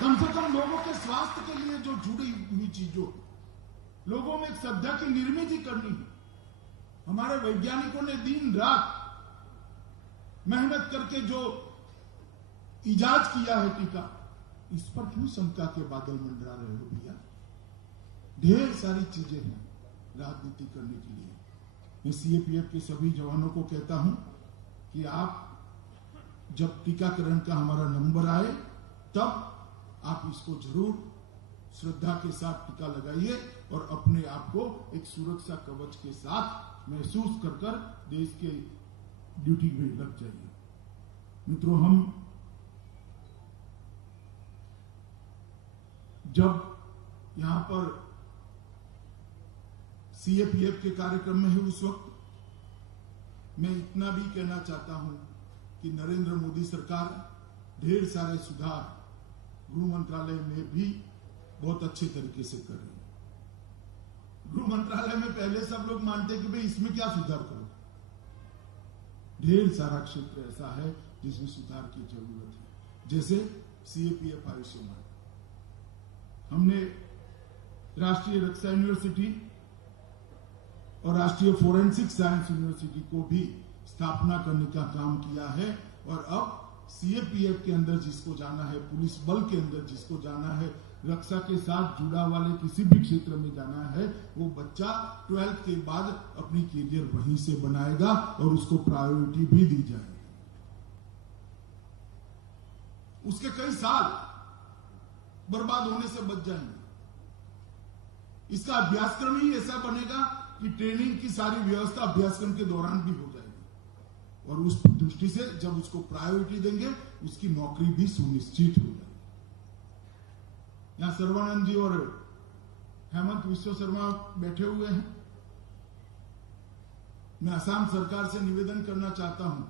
कम से कम लोगों के स्वास्थ्य के लिए जो जुड़ी हुई चीजों, लोगों में एक श्रद्धा की निर्मित ही करनी है। हमारे वैज्ञानिकों ने दिन रात मेहनत करके जो इजाद किया है टीका, इस पर क्यों शंका के बादल मंडरा रहे हो भैया? ढेर सारी चीजें हैं राजनीति करने के लिए। मैं सीएपीएफ के सभी जवानों को कहता हूं कि आप जब टीकाकरण का हमारा नंबर आए तब आप इसको जरूर श्रद्धा के साथ टीका लगाइए और अपने आप को एक सुरक्षा कवच के साथ महसूस कर देश के ड्यूटी में लग जाइए। मित्रों, हम जब यहां पर सीएपीएफ के कार्यक्रम में है उस वक्त मैं इतना भी कहना चाहता हूं कि नरेंद्र मोदी सरकार ढेर सारे सुधार गृह मंत्रालय में भी बहुत अच्छे तरीके से कर रही है। गृह मंत्रालय में पहले सब लोग मानते कि भाई इसमें क्या सुधार करो, ढेर सारा क्षेत्र ऐसा है जिसमें सुधार की जरूरत है। जैसे सीएपीएफ आयुष्मान, हमने राष्ट्रीय रक्षा यूनिवर्सिटी और राष्ट्रीय फोरेंसिक साइंस यूनिवर्सिटी को भी स्थापना करने का काम किया है, और अब सीएपीएफ के अंदर जिसको जाना है, पुलिस बल के अंदर जिसको जाना है, रक्षा के साथ जुड़ा वाले किसी भी क्षेत्र में जाना है, वो बच्चा 12th के बाद अपनी कैरियर वहीं से बनाएगा और उसको प्रायोरिटी भी दी जाएगी। उसके कई साल बर्बाद होने से बच जाएंगे। इसका अभ्यासक्रम ही ऐसा बनेगा कि ट्रेनिंग की सारी व्यवस्था अभ्यासक्रम के दौरान भी हो जाएगी, और उस दृष्टि से जब उसको प्रायोरिटी देंगे उसकी नौकरी भी सुनिश्चित हो जाएगी। यहां सर्वानंद जी और हेमंत विश्व शर्मा बैठे हुए हैं। मैं असम सरकार से निवेदन करना चाहता हूं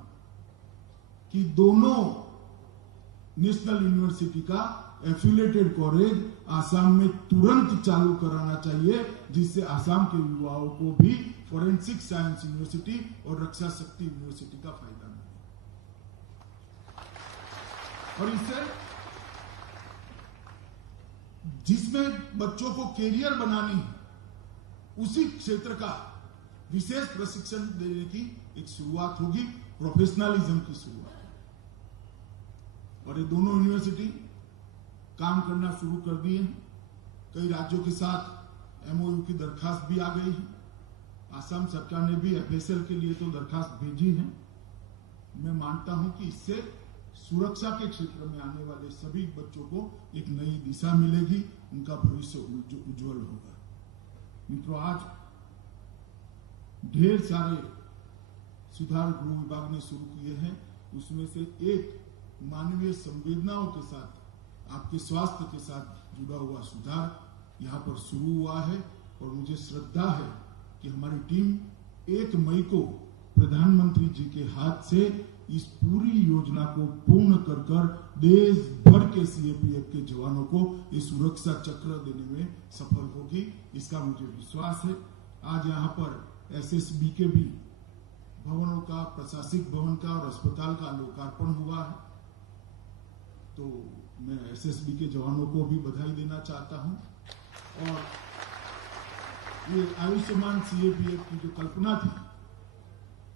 कि दोनों नेशनल यूनिवर्सिटी का एफिलिएटेड कॉलेज आसाम में तुरंत चालू कराना चाहिए, जिससे आसाम के युवाओं को भी फोरेंसिक साइंस यूनिवर्सिटी और रक्षा शक्ति यूनिवर्सिटी का फायदा मिले। और इससे जिसमें बच्चों को कैरियर बनानी है, उसी क्षेत्र का विशेष प्रशिक्षण देने की एक शुरुआत होगी, प्रोफेशनलिज्म की शुरुआत। और ये दोनों यूनिवर्सिटी काम करना शुरू कर दिए हैं। कई राज्यों के साथ एमओयू की दरखास्त भी आ गई है। असम सरकार ने भी एफएसएल के लिए तो दरखास्त भेजी है। मैं मानता हूं कि इससे सुरक्षा के क्षेत्र में आने वाले सभी बच्चों को एक नई दिशा मिलेगी, उनका भविष्य उज्जवल होगा। मित्रों, आज ढेर सारे सुधार गृह विभाग ने शुरू किए हैं। उसमें से एक मानवीय संवेदनाओं के साथ, आपके स्वास्थ्य के साथ जुड़ा हुआ सुधार यहाँ पर शुरू हुआ है, और मुझे श्रद्धा है कि हमारी टीम 1 मई को प्रधानमंत्री जी के हाथ से इस पूरी योजना को पूर्ण कर कर देश भर के सीएपीएफ के जवानों को ये सुरक्षा चक्र देने में सफल होगी, इसका मुझे विश्वास है। आज यहाँ पर एसएसबी के भी भवनों का, प्रशासनिक भवन का और अस्पताल का लोकार्पण हुआ है, तो मैं एसएसबी के जवानों को भी बधाई देना चाहता हूं। और ये आयुष्मान सीएपीएफ की जो कल्पना थी,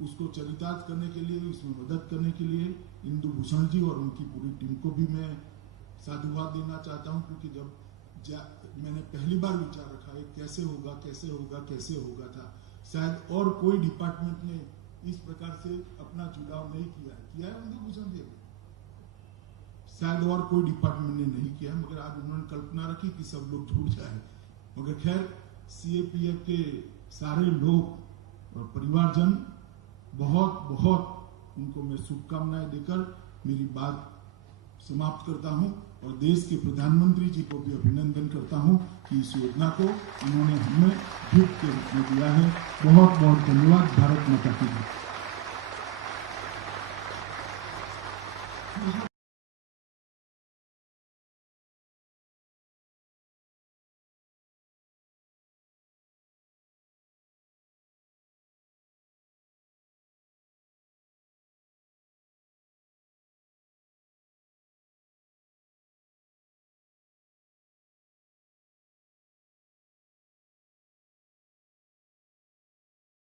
उसको चरितार्थ करने के लिए, उसमें मदद करने के लिए इंदु भूषण जी और उनकी पूरी टीम को भी मैं साधुवाद देना चाहता हूं, क्योंकि जब मैंने पहली बार विचार रखा है कैसे होगा कैसे होगा कैसे होगा था, शायद और कोई डिपार्टमेंट ने इस प्रकार से अपना जुड़ाव नहीं किया है इंदु भूषण जी, शायद और कोई डिपार्टमेंट ने नहीं किया, मगर आज उन्होंने कल्पना रखी कि सब लोग जुड़ जाए। मगर खैर, सीएपीएफ के सारे लोग और परिवारजन, बहुत बहुत उनको मैं शुभकामनाएं देकर मेरी बात समाप्त करता हूं, और देश के प्रधानमंत्री जी को भी अभिनंदन करता हूं कि इस योजना को उन्होंने हमें गिफ्ट के रूप में दिया है। बहुत बहुत धन्यवाद। भारत माता की जय।